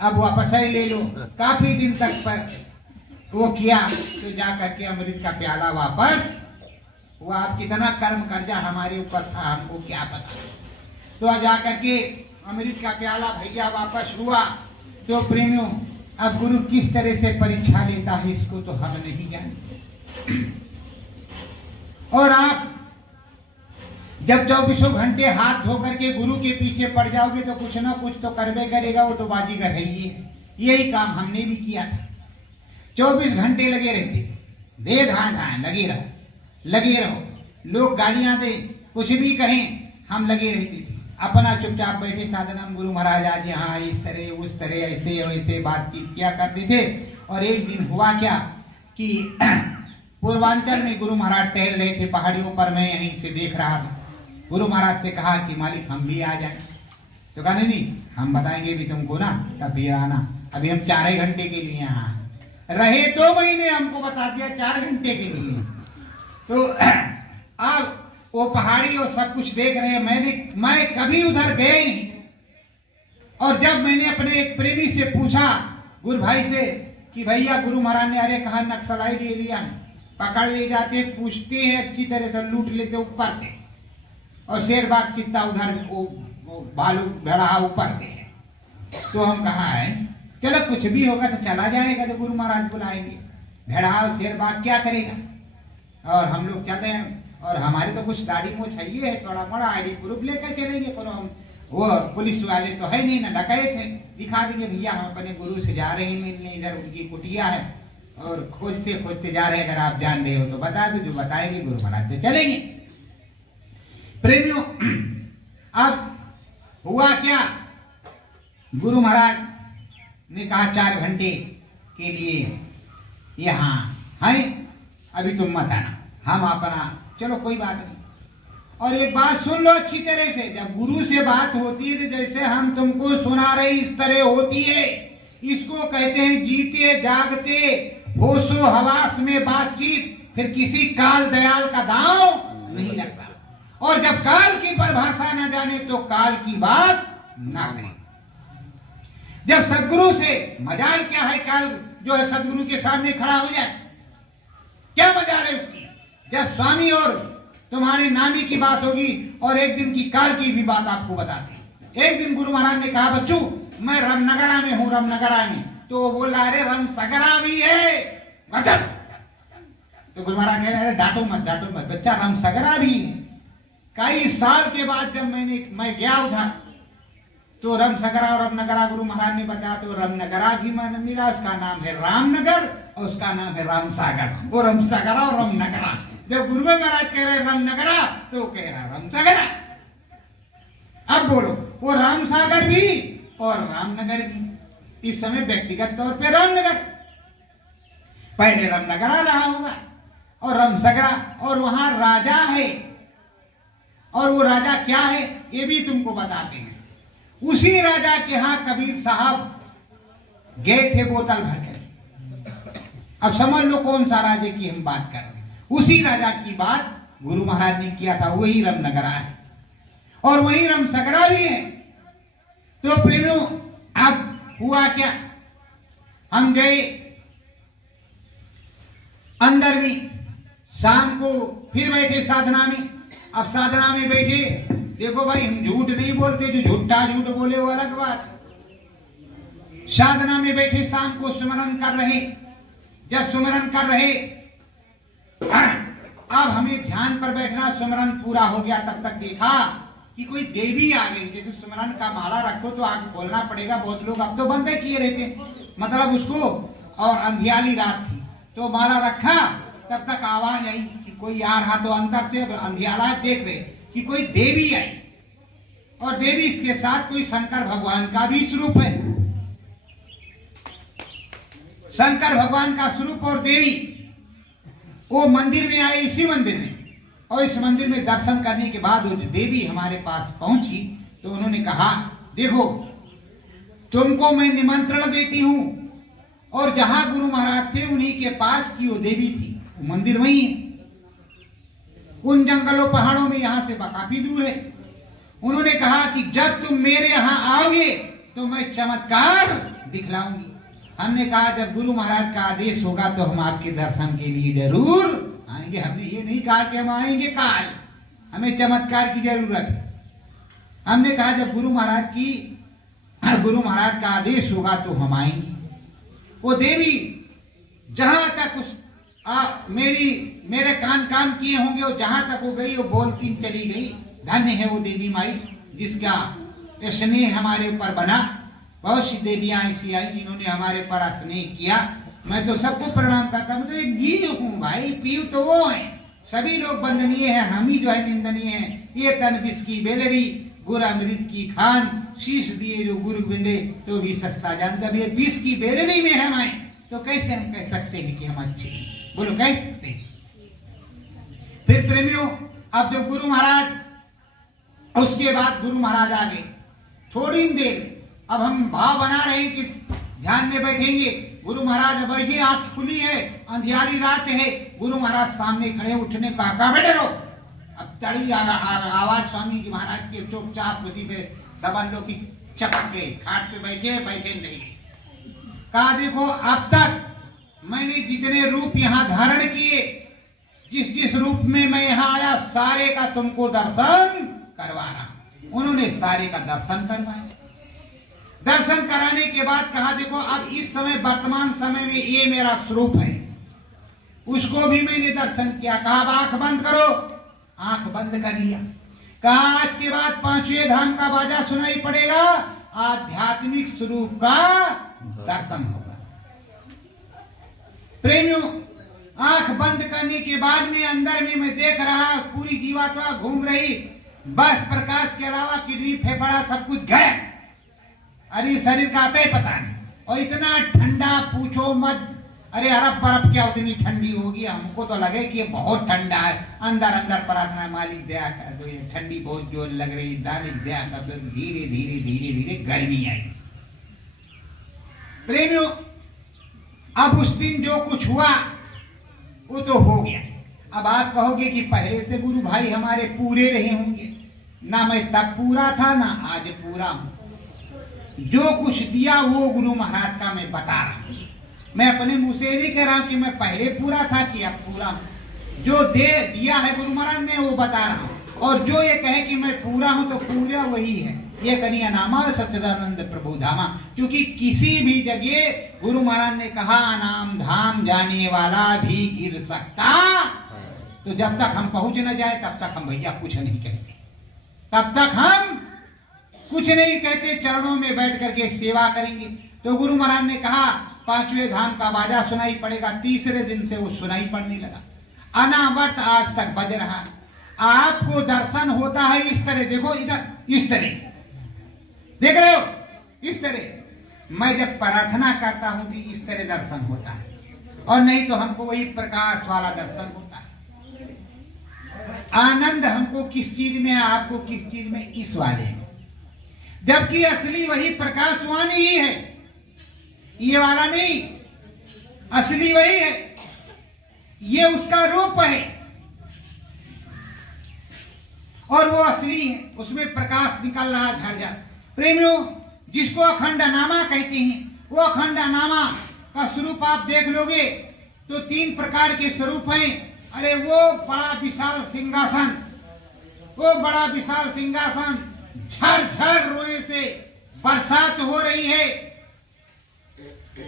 अब वापस ही ले लो। काफी दिन तक पर वो किया, तो जा करके अमृत का प्याला वापस वो। आप कितना कर्म कर्जा हमारे ऊपर था, हमको क्या पता। तो जा करके अमृत का प्याला भैया वापस हुआ। तो प्रेमियों, अब गुरु किस तरह से परीक्षा लेता है इसको तो हम नहीं जानते। और आप जब 24 घंटे हाथ धो करके गुरु के पीछे पड़ जाओगे तो कुछ ना कुछ तो करबे करेगा, वो तो बाजीगर है ही है। यही काम हमने भी किया था, 24 घंटे लगे रहते, दे धाए लगे रहो, लोग गालियां दे, कुछ भी कहें, हम लगे रहते थे। अपना चुपचाप बैठे साधना में गुरु महाराज आज यहाँ इस तरह उस तरह ऐसे वैसे बातचीत किया करते थे। और एक दिन हुआ क्या कि पूर्वांचल में गुरु महाराज टहल रहे थे पहाड़ियों पर, मैं यहीं से देख रहा था। गुरु महाराज से कहा कि मालिक हम भी आ जाए। तो कहा नहीं, हम बताएंगे भी तुमको ना, तब भी आना। अभी हम 4 घंटे के लिए यहाँ रहे, 2 महीने हमको बता दिया 4 घंटे के लिए। तो अब वो पहाड़ी और सब कुछ देख रहे हैं, मैं कभी उधर गए नहीं। और जब मैंने अपने एक प्रेमी से पूछा, गुरु भाई से, कि भैया गुरु महाराज ने अरे कहा नक्सलाइट एरिया में पकड़ ले जाते, पूछते हैं अच्छी तरह से, लूट लेते ऊपर से, और शेरबाग कितना उधर वो बालू भड़ा ऊपर से है। तो हम कहा है चलो कुछ भी होगा तो चला जाएगा, तो गुरु महाराज बुलाएंगे। भेड़ाव शेरबाग क्या करेगा? और हम लोग चलते हैं, और हमारी तो कुछ दाढ़ी मूछ है, ये है थोड़ा मोड़ा, आईडी प्रूफ लेकर चलेंगे। हम वो पुलिस वाले तो है नहीं ना, डकैत है, दिखा देंगे भैया हम अपने गुरु से जा रहे हैं मिलने, इधर उनकी कुटिया है, और खोजते खोजते जा रहे हैं, अगर आप जान रहे हो तो बता दो, जो बताएंगे गुरु महाराज से चलेंगे। प्रेमियों, अब हुआ क्या, गुरु महाराज ने कहा 4 घंटे के लिए यहाँ है, अभी तुम मत आना, हम अपना चलो कोई बात नहीं। और एक बात सुन लो अच्छी तरह से, जब गुरु से बात होती है तो जैसे हम तुमको सुना रहे इस तरह होती है। इसको कहते हैं जीते जागते होशो हवास में बातचीत, फिर किसी काल दयाल का दांव नहीं लगता। और जब काल की परिभाषा न जाने तो काल की बात ना करें। जब सदगुरु से मजाल क्या है, काल जो है सदगुरु के सामने खड़ा हो जाए, क्या मजाल है उसकी? जब स्वामी और तुम्हारे नामी की बात होगी और एक दिन की काल की भी बात आपको बताते। एक दिन गुरु महाराज ने कहा, बच्चों मैं रामनगरा में हूँ, रामनगरा में। तो वो बोल रहा, अरे रामसगरा भी है मतलब। तो गुरु महाराज कह रहे, डांटो मत बच्चा, रामसगरा भी है। कई साल के बाद जब मैं गया उधर, तो रामसगरा और रामनगरा गुरु महाराज ने बताया। तो रामनगरा भी मैंने मिला, उसका नाम है रामनगर और उसका नाम है रामसागर। वो रामसगरा और रामनगरा। जब गुरु महाराज कह रहे रामनगरा तो कह रहा रामसगरा। अब बोलो, वो रामसागर भी और रामनगर भी। इस समय व्यक्तिगत तौर पे रामनगर, पहले रामनगरा रहा होगा और रामसगरा, और वहां राजा है। और वो राजा क्या है ये भी तुमको बताते हैं। उसी राजा के यहां कबीर साहब गए थे बोतल भर कर। अब समझ लो कौन सा राजा की हम बात कर रहे हैं। उसी राजा की बात गुरु महाराज ने किया था। वही रामनगरा है और वही रामसगरा भी है। तो प्रेमियों, अब हुआ क्या, हम गए अंदर में, शाम को फिर बैठे साधना में। अब साधना में बैठे, देखो भाई हम झूठ नहीं बोलते, जो झूठा झूठ बोले वो अलग बात। साधना में बैठे शाम को सुमरन कर रहे। जब सुमरन कर रहे, अब हमें ध्यान पर बैठना, सुमरन पूरा हो गया। तब तक देखा कि कोई देवी आ गई। जैसे सुमरन का माला रखो तो आग खोलना पड़ेगा, बहुत लोग अब तो बंद किए रहते मतलब उसको, और अंधियाली रात थी तो माला रखा। तब तक आवाज आई कि कोई आ रहा। तो अंदर से अंधियाला देख रहे कि कोई देवी आई, और देवी इसके साथ कोई शंकर भगवान का भी स्वरूप है। शंकर भगवान का स्वरूप और देवी वो मंदिर में आए, इसी मंदिर में। और इस मंदिर में दर्शन करने के बाद वो देवी हमारे पास पहुंची। तो उन्होंने कहा, देखो तुमको मैं निमंत्रण देती हूं, और जहां गुरु महाराज थे उन्हीं के पास की वो देवी थी, वो मंदिर वही है, उन जंगलों पहाड़ों में, यहां से काफी दूर है। उन्होंने कहा कि जब तुम मेरे यहाँ आओगे तो मैं चमत्कार दिखलाऊंगी। हमने कहा जब गुरु महाराज का आदेश होगा तो हम आपके दर्शन के लिए जरूर आएंगे। हमने ये नहीं कहा कि हम आएंगे काल, हमें चमत्कार की जरूरत है। हमने कहा जब गुरु महाराज का आदेश होगा तो हम आएंगे। वो देवी जहां तक मेरे काम किए होंगे, वो जहां तक हो गई वो बोलती चली गई। धन्य है वो देवी माई जिसका स्नेह हमारे ऊपर बना। बहुत सी देवियां ऐसी आई जिन्होंने हमारे पर स्नेह किया। मैं तो सबको प्रणाम करता हूँ। मैं तो एक जीव हूँ भाई, पीव तो वो है। सभी लोग वंदनीय है, हम ही जो है निंदनीय है। ये तन विष की बेलरी, गुर अमृत की खान, शीश दिए जो गुरु बिंदे तो भी सस्ता जान। जब ये विष की बेलरी में हम आए तो कैसे हम कह सकते हैं कि हम अच्छे हैं? बोलो कह सकते हैं? फिर प्रेमियों, अब जब गुरु महाराज, उसके बाद गुरु महाराज आ गए। थोड़ी देर अब हम भाव बना रहे कि ध्यान में बैठेंगे। गुरु महाराज बैठे, आंख खुली है, अंधियारी रात है। गुरु महाराज सामने खड़े, उठने कहा बैठे रहो। अब तड़ी आवाज स्वामी जी महाराज के चुपचाप उसी पे सबन लोग की चपक गए। खाट पे बैठे नहीं। कहा देखो अब तक मैंने जितने रूप यहाँ धारण किए, जिस रूप में मैं यहाँ आया, सारे का तुमको दर्शन करवा रहा। उन्होंने सारे का दर्शन करवाया। दर्शन कराने के बाद कहा देखो अब इस समय वर्तमान समय में ये मेरा स्वरूप है। उसको भी मैंने दर्शन किया। कहा आंख बंद करो, आंख बंद कर लिया। कहा आज के बाद 5वें धाम का बाजा सुनाई पड़ेगा, आध्यात्मिक स्वरूप का दर्शन होगा। प्रेमियों, आंख बंद करने के बाद में अंदर में मैं देख रहा पूरी जीवात्मा घूम रही, बस प्रकाश के अलावा किडनी फेफड़ा सब कुछ गया। अरे शरीर का आता ही पता नहीं। और इतना ठंडा पूछो मत। अरे अरब बर्फ क्या उतनी ठंडी होगी? हमको तो लगे कि ये बहुत ठंडा है। अंदर प्रार्थना, मालिक दया कर दो, ये ठंडी बहुत जोर लग रही, मालिक दया कर दो। धीरे धीरे गर्मी आई। प्रेमियों, अब उस दिन जो कुछ हुआ वो तो हो गया। अब आप कहोगे कि पहले से गुरु भाई हमारे पूरे रहे होंगे। ना मैं तब पूरा था ना आज पूरा हूं। जो कुछ दिया वो गुरु महाराज का मैं बता रहा हूं। मैं अपने मुंह से नहीं कह रहा कि मैं पहले पूरा था कि अब पूरा हूं। जो दे दिया है गुरु महाराज ने वो बता रहा हूं, और जो ये कहे कि मैं पूरा हूं तो पूरा वही है। ये कनिया नामा सच्चिदानंद प्रभु धामा, क्योंकि किसी भी जगह गुरु महाराज ने कहा नाम धाम जाने वाला भी गिर सकता। तो जब तक हम पहुंच न जाए तब तक हम भैया कुछ नहीं कहते, तब तक हम कुछ नहीं कहते, चरणों में बैठ करके सेवा करेंगे। तो गुरु महाराज ने कहा 5वें धाम का बाजा सुनाई पड़ेगा। तीसरे दिन से वो सुनाई पड़ने लगा, अनावट आज तक बज रहा। आपको दर्शन होता है इस तरह, देखो इधर, इस तरह देख रहे हो, इस तरह। मैं जब प्रार्थना करता हूं कि इस तरह दर्शन होता है, और नहीं तो हमको वही प्रकाश वाला दर्शन होता है। आनंद हमको किस चीज में है, आपको किस चीज में, इस वाले में। जबकि असली वही प्रकाशवान ही है, ये वाला नहीं, असली वही है, ये उसका रूप है और वो असली है, उसमें प्रकाश निकल रहा झरझर। प्रेमियों, जिसको अखंडनामा कहते हैं, वो अखंडनामा का स्वरूप आप देख लोगे तो 3 प्रकार के स्वरूप हैं। अरे वो बड़ा विशाल सिंहासन, वो बड़ा विशाल सिंहासन, झरझर रोए से बरसात हो रही है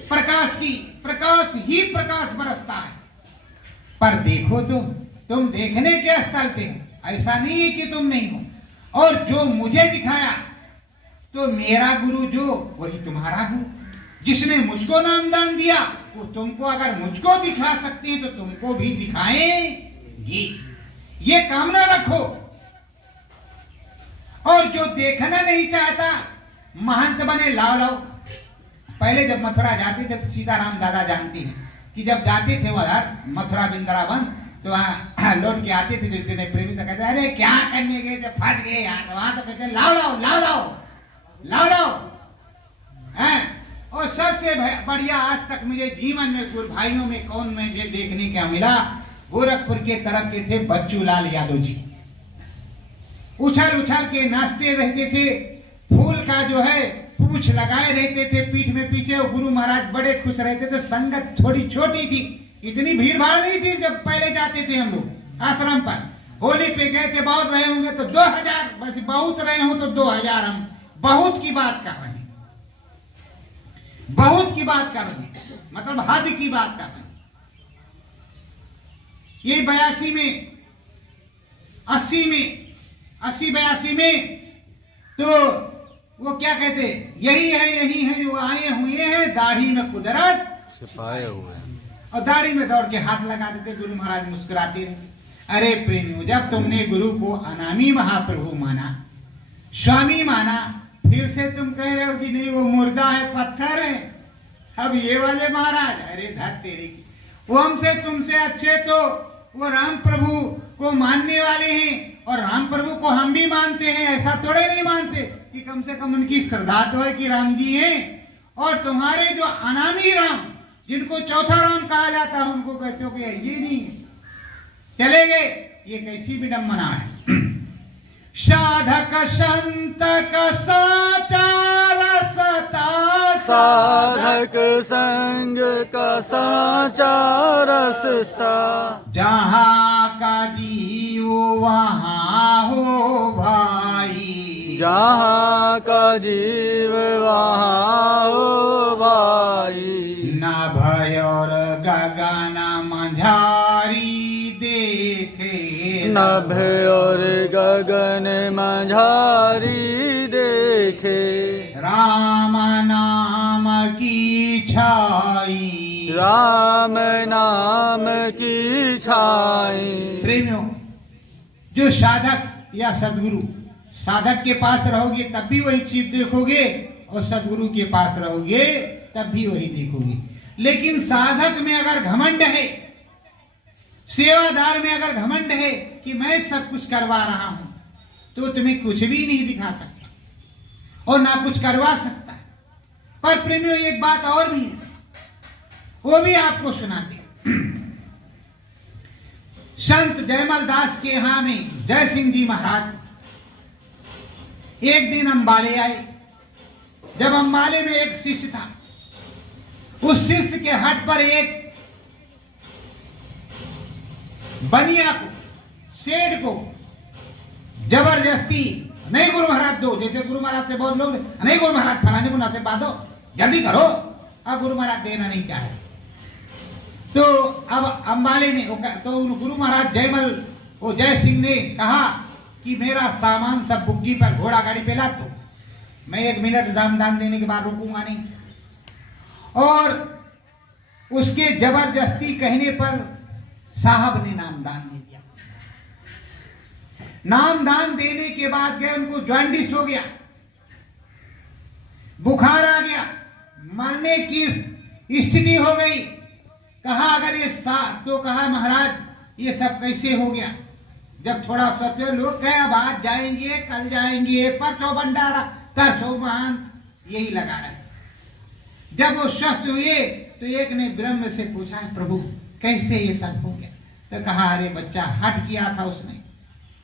प्रकाश की, प्रकाश ही प्रकाश बरसता है। पर देखो तुम देखने के स्थल पे हो, ऐसा नहीं है कि तुम नहीं हो। और जो मुझे दिखाया तो मेरा गुरु जो वही तुम्हारा गुरु, जिसने मुझको नामदान दिया वो तुमको अगर मुझको दिखा सकती है तो तुमको भी दिखाएंगी। ये कामना रखो। और जो देखना नहीं चाहता महंत बने, लाओ लाओ। पहले जब मथुरा जाते थे तो सीताराम दादा जानती हैं कि जब जाते थे उधर मथुरा वृंदावन तो वहां लौट के आते थे, जितने प्रेमी तो कहते अरे क्या करने गए थे, फंस गए यार। वहां तो कहते लाओ लाओ लाओ लाओ लाओ लाओ हैं। और सबसे बढ़िया आज तक मुझे जीवन में गुरु भाइयों में कौन मुझे देखने क्या मिला, गोरखपुर के तरफ के थे बच्चू लाल यादव जी। उछल उछल के नाचते रहते थे, फूल का जो है पूछ लगाए रहते थे पीठ में पीछे, और गुरु महाराज बड़े खुश रहते थे। संगत थोड़ी छोटी थी, इतनी भीड़ भाड़ नहीं थी जब पहले जाते थे हम लोग आश्रम पर। होली पे गए थे, बहुत रहे होंगे तो 2000, बस बहुत रहे हो तो 2000। हम बहुत की बात कर रहे हैं, बहुत की बात कर रहे हैं, मतलब हद की बात कर रहे हैं। ये 82 में, 80 में, 80-82 में तो वो क्या कहते, यही है वो आए हुए हैं दाढ़ी में कुदरत छिपाए हुए, और दाढ़ी में दौड़ के हाथ लगा देते। गुरु महाराज मुस्कुराते रहे। अरे प्रेमियों, जब तुमने गुरु को अनामी महाप्रभु माना, स्वामी माना, फिर से तुम कह रहे हो कि नहीं वो मुर्दा है, पत्थर है। अब ये वाले महाराज, अरे धर तेरे की, वो हमसे तुमसे अच्छे तो वो राम प्रभु को मानने वाले हैं, और राम प्रभु को हम भी मानते हैं, ऐसा थोड़े नहीं मानते कि कम से कम उनकी श्रद्धा तो है कि राम जी हैं। और तुम्हारे जो अनामी राम, जिनको चौथा राम कहा जाता है, उनको कहते हो कि ये नहीं चले गए। ये कैसी विडंबना है। साधक संत का साचा रसता, साधक संग का साचा रसता, जहाँ का जीव वहाँ हो भाई, जहाँ का जीव वहाँ हो भाई। न भय और गगन मझारी देखे, नभ और गगन मझारी देखे, राम नाम की छाई, राम नाम की छाई। प्रेमियों, जो साधक या सदगुरु, साधक के पास रहोगे तब भी वही चीज देखोगे, और सदगुरु के पास रहोगे तब भी वही देखोगे। लेकिन साधक में अगर घमंड है, सेवादार में अगर घमंड है कि मैं सब कुछ करवा रहा हूं, तो तुम्हें कुछ भी नहीं दिखा सकता और ना कुछ करवा सकता। पर प्रेमियों, एक बात और भी है, वो भी आपको सुनाते। संत जयमल दास के यहां में जय सिंह जी महाराज एक दिन अंबाले आए। जब अंबाले में एक शिष्य था, उस शिष्य के हट पर एक बनिया को, सेठ को जबरदस्ती नहीं गुरु महाराज दो, जैसे गुरु महाराज से बहुत लोग नहीं गुरु महाराज फलाने को नाते बांधो जल्दी करो, अब गुरु महाराज देना नहीं चाहे। तो अब अंबाले में तो गुरु महाराज जय सिंह ने कहा कि मेरा सामान सब बुग्गी पर घोड़ा गाड़ी पे लाद दो, मैं 1 मिनट दान देने के बाद रुकूंगा नहीं। और उसके जबरदस्ती कहने पर साहब ने नामदान दे दिया। नामदान देने के बाद गए उनको जॉन्डिस हो गया, बुखार आ गया, मरने की स्थिति हो गई। कहा अगर ये तो कहा महाराज ये सब कैसे हो गया। जब थोड़ा सोचे लोग कहे अब आज जाएंगे कल जाएंगे, परसों भंडारा तरसों महान, यही लगा रहे। जब वो स्वस्थ हुए तो एक ने ब्रह्म से पूछा प्रभु कैसे ये सब हो गया। तो कहा अरे बच्चा हट किया था उसने,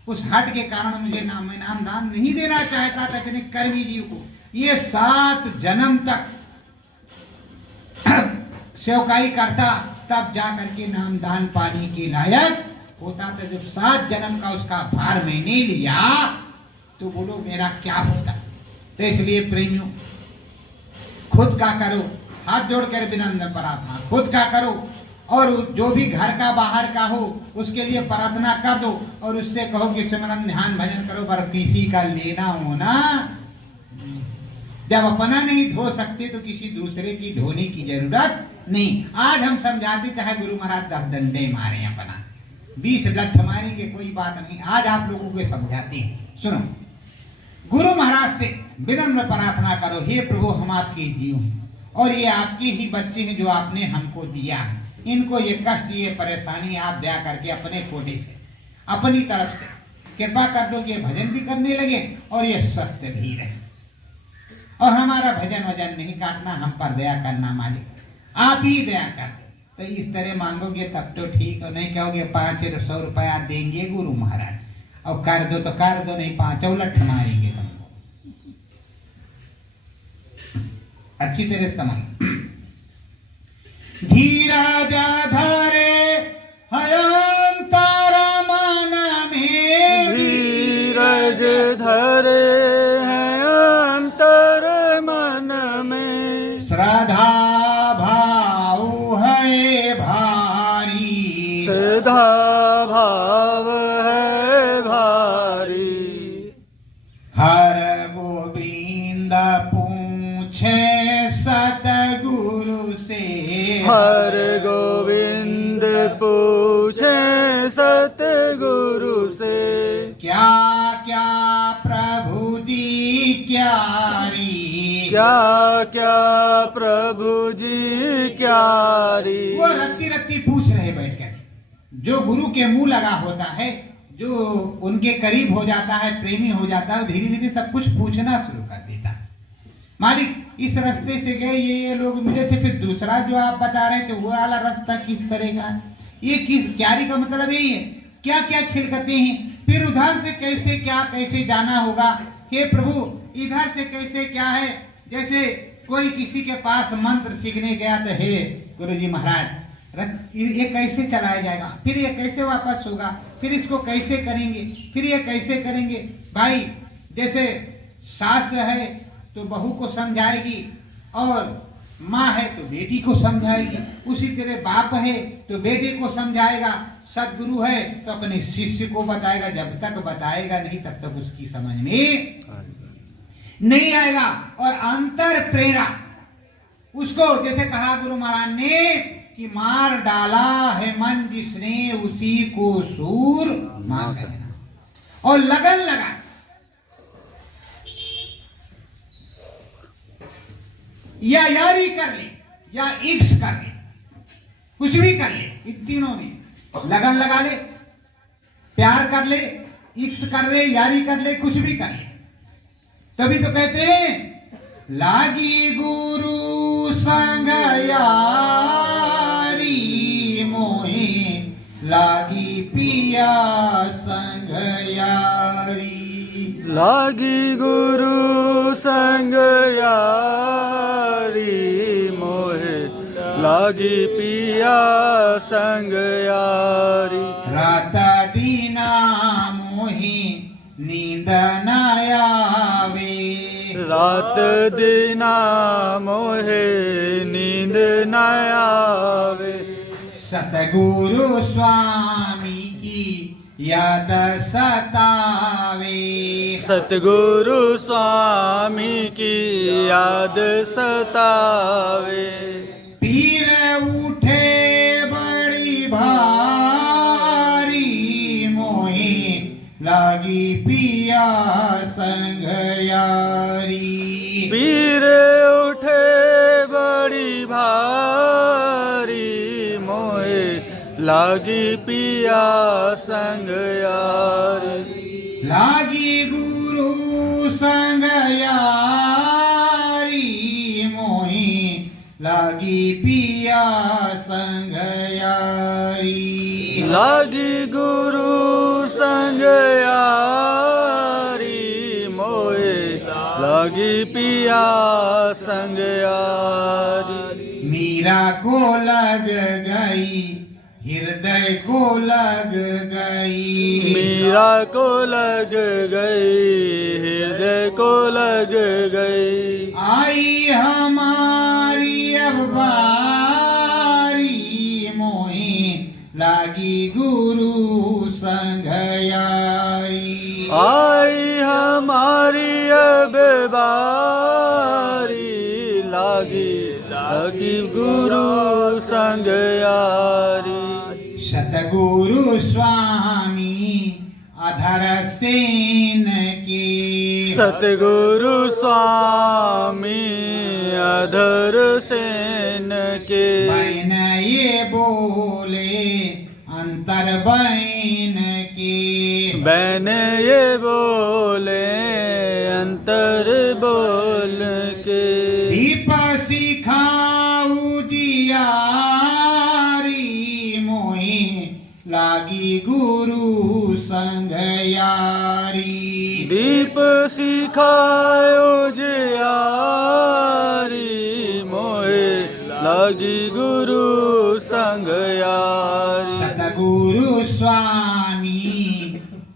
उस हट के कारण मुझे नाम दान नहीं देना चाहता था, इतने कर्मी जीव को ये 7 जन्म तक सेवकाई करता तब जाकर के नाम दान पाने के लायक होता था। जब 7 जन्म का उसका भार मैंने लिया तो बोलो मेरा क्या होता। तो इसलिए प्रेमियों खुद का करो, हाथ जोड़कर विनम्र प्रार्थना खुद का करो, और जो भी घर का बाहर का हो उसके लिए प्रार्थना कर दो और उससे कहो कि सिमरन ध्यान भजन करो, पर किसी का लेना होना। जब अपना नहीं धो सकते तो किसी दूसरे की धोने की जरूरत नहीं। आज हम समझाते चाहे गुरु महाराज 10 डंडे मारे अपना 20 लठ मारेंगे कोई बात नहीं। आज आप लोगों को समझाते हैं, सुनो। गुरु महाराज से विनम्र प्रार्थना करो, हे प्रभु हम आपके जीव हैं और ये आपके ही बच्चे हैं जो आपने हमको दिया है। इनको ये कष्ट ये परेशानी आप दया करके अपने कोटे से अपनी तरफ से कृपा कर दो कि ये भजन भी करने लगे और ये स्वस्थ भी रहे, और हमारा भजन वजन नहीं काटना, हम पर दया करना मालिक, आप ही दया कर। तो इस तरह मांगोगे तब तो ठीक, और नहीं कहोगे 500 रुपया देंगे गुरु महाराज और कर दो तो कर दो, नहीं 5 लठ मारेंगे तुमको। अच्छी तरह समझ। धीरज धरे हयंतर मन में, धीरज धरे हैं अंतर मन में, श्रद्धा भाव है भारी, श्रद्धा भाव है भारी, हर गोविंद पूछे सतगुरु से, हर गोविंद पूछे सतगुरु से, क्या क्या प्रभु जी क्यारी, क्या क्या प्रभु जी क्यारी। वो रत्ती रत्ती पूछ रहे बैठकर। जो गुरु के मुंह लगा होता है, जो उनके करीब हो जाता है, प्रेमी हो जाता है, धीरे धीरे सब कुछ पूछना शुरू कर देता है। मालिक इस रास्ते से गए ये लोग मिले थे, फिर दूसरा जो आप बता रहे थे वो वाला रास्ता किस तरह का है, ये किस क्यारी का मतलब यही है, क्या क्या खिलकते हैं, फिर उधर से कैसे जाना होगा। हे प्रभु इधर से कैसे क्या है, जैसे कोई किसी के पास मंत्र सीखने गया तो हे गुरु जी महाराज ये कैसे चलाया जाएगा, फिर ये कैसे वापस होगा, फिर इसको कैसे करेंगे, फिर ये कैसे करेंगे। भाई जैसे सास है तो बहू को समझाएगी, और माँ है तो बेटी को समझाएगी, उसी तरह बाप है तो बेटे को समझाएगा, सदगुरु है तो अपने शिष्य को बताएगा। जब तक बताएगा नहीं तब तक उसकी समझ में नहीं आएगा। और अंतर प्रेरणा उसको, जैसे कहा गुरु महाराज ने कि मार डाला है मन जिसने उसी को सूर मार देना, और लगन लगा या यारी कर ले या इक्स कर ले, कुछ भी कर ले, इन तीनों में लगन लगा ले, प्यार कर ले, इक्स कर ले, यारी कर ले, कुछ भी कर ले। तभी तो कहते हैं लागी गुरु संग यारी मोहे, लागी पिया संग यारी, लागी गुरु संग यारी मोहे, लागी पिया संग यारी। मोहि नींद न आवे। रात दिना मोहे नींद न आवे। सतगुरु स्वामी की याद सतावे। सतगुरु स्वामी की याद सतावे। पीर उठे बड़ी भारी मोहि लागी पिया संग यारी। पीर उठे बड़ी भारी मोहे लागी पिया संग यारी। लागी गुरु संग यारी मोहि लागी पिया संग यारी। लागी गुरु संग यारी मोहे लागी पिया संग यारी। मीरा को लग गई हृदय को लग गई। मीरा को लग गई हृदय को लग गई। आई हमारी अब बारी मोहि लागी गुरु संग यारी। आई हमारी अब बारी लागी गुरु संग यारी। सतगुरु स्वामी अधर सेन के। सतगुरु स्वामी अधर सेन के। बैन ये बोले अंतर बैन के। बैन ये बोले अंतर बोल के। दीप सिखाऊ जियारी मोहि लागी गुरु संग यारी। दीप सिखायो जियारी मोहे लागी गुरु संग यारी। सतगुरु स्वामी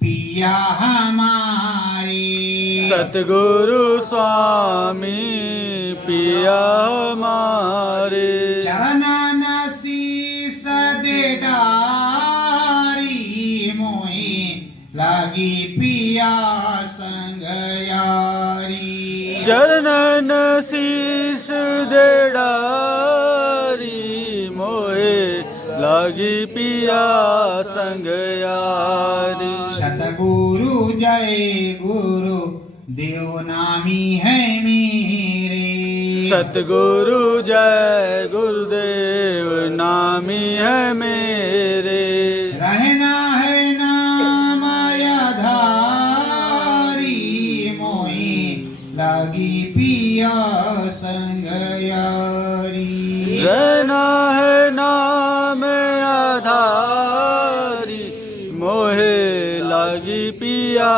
पिया हमारे। सतगुरु स्वामी पिया हमारे। चरणन शीस दे डारी मोहि लागी पिया संग यारी। चरणन शीस दे डारी मोहे लागी पिया संग यारी। सतगुरु जय गुरु देव नामी है मेरे। सतगुरु जय गुरुदेव नामी है मेरे। रहना है नाम आधारी मोहि लागी पिया संग यारी। रहना है नाम आधारी मोहे लागी पिया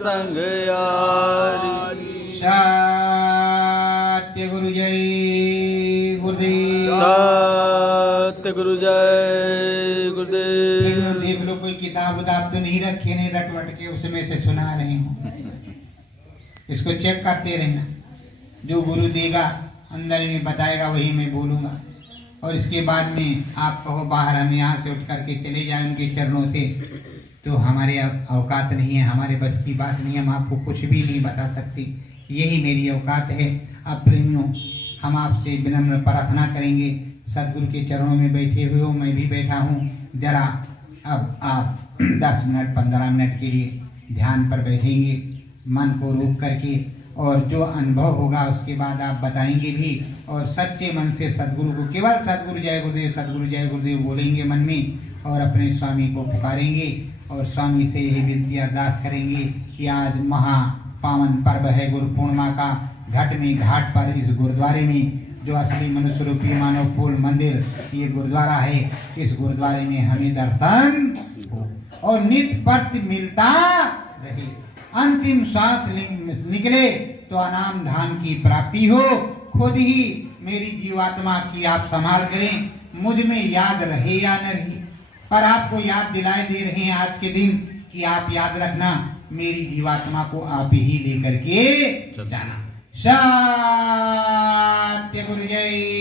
संग यारी। सत्य गुरु जय गुरुदेव। सत्य गुरु जय गुरुदेव। देख लो कोई किताब उताब तो नहीं रखे नहीं रट वट के उसमें से सुना रहे हो। इसको चेक करते रहना। जो गुरु देगा अंदर में बताएगा वही मैं बोलूंगा। और इसके बाद में आप कहो बाहर हम यहाँ से उठ करके चले जाए उनके चरणों से, तो हमारे औकात नहीं है, हमारे बस की बात नहीं है, हम आपको कुछ भी नहीं बता सकते। यही मेरी औकात है। अब प्रेमियों हम आपसे विनम्र प्रार्थना करेंगे। सदगुरु के चरणों में बैठे हुए हो, मैं भी बैठा हूँ। जरा अब आप 10 मिनट 15 मिनट के लिए ध्यान पर बैठेंगे मन को रोक करके, और जो अनुभव होगा उसके बाद आप बताएंगे भी। और सच्चे मन से सदगुरु को केवल सदगुरु जय गुरुदेव बोलेंगे मन में, और अपने स्वामी को पुकारेंगे और स्वामी से यही विनती अरदास करेंगे कि आज महा पावन पर्व है गुरु पूर्णिमा का। घाट पर इस गुरुद्वारे में जो असली मनुष्य रूपी मानव फूल मंदिर ये गुरुद्वारा है, इस गुरुद्वारे में हमें दर्शन और नित्य प्रति मिलता रहे। अंतिम श्वास निकले तो अनाम धाम की प्राप्ति हो। खुद ही मेरी जीवात्मा की आप संभाल करें, मुझ में याद रहे या न रहे, पर आपको याद दिलाए दे रहे हैं आज के दिन कि आप याद रखना मेरी जीवात्मा को आप ही लेकर के जाना। सत्य गुरु जय।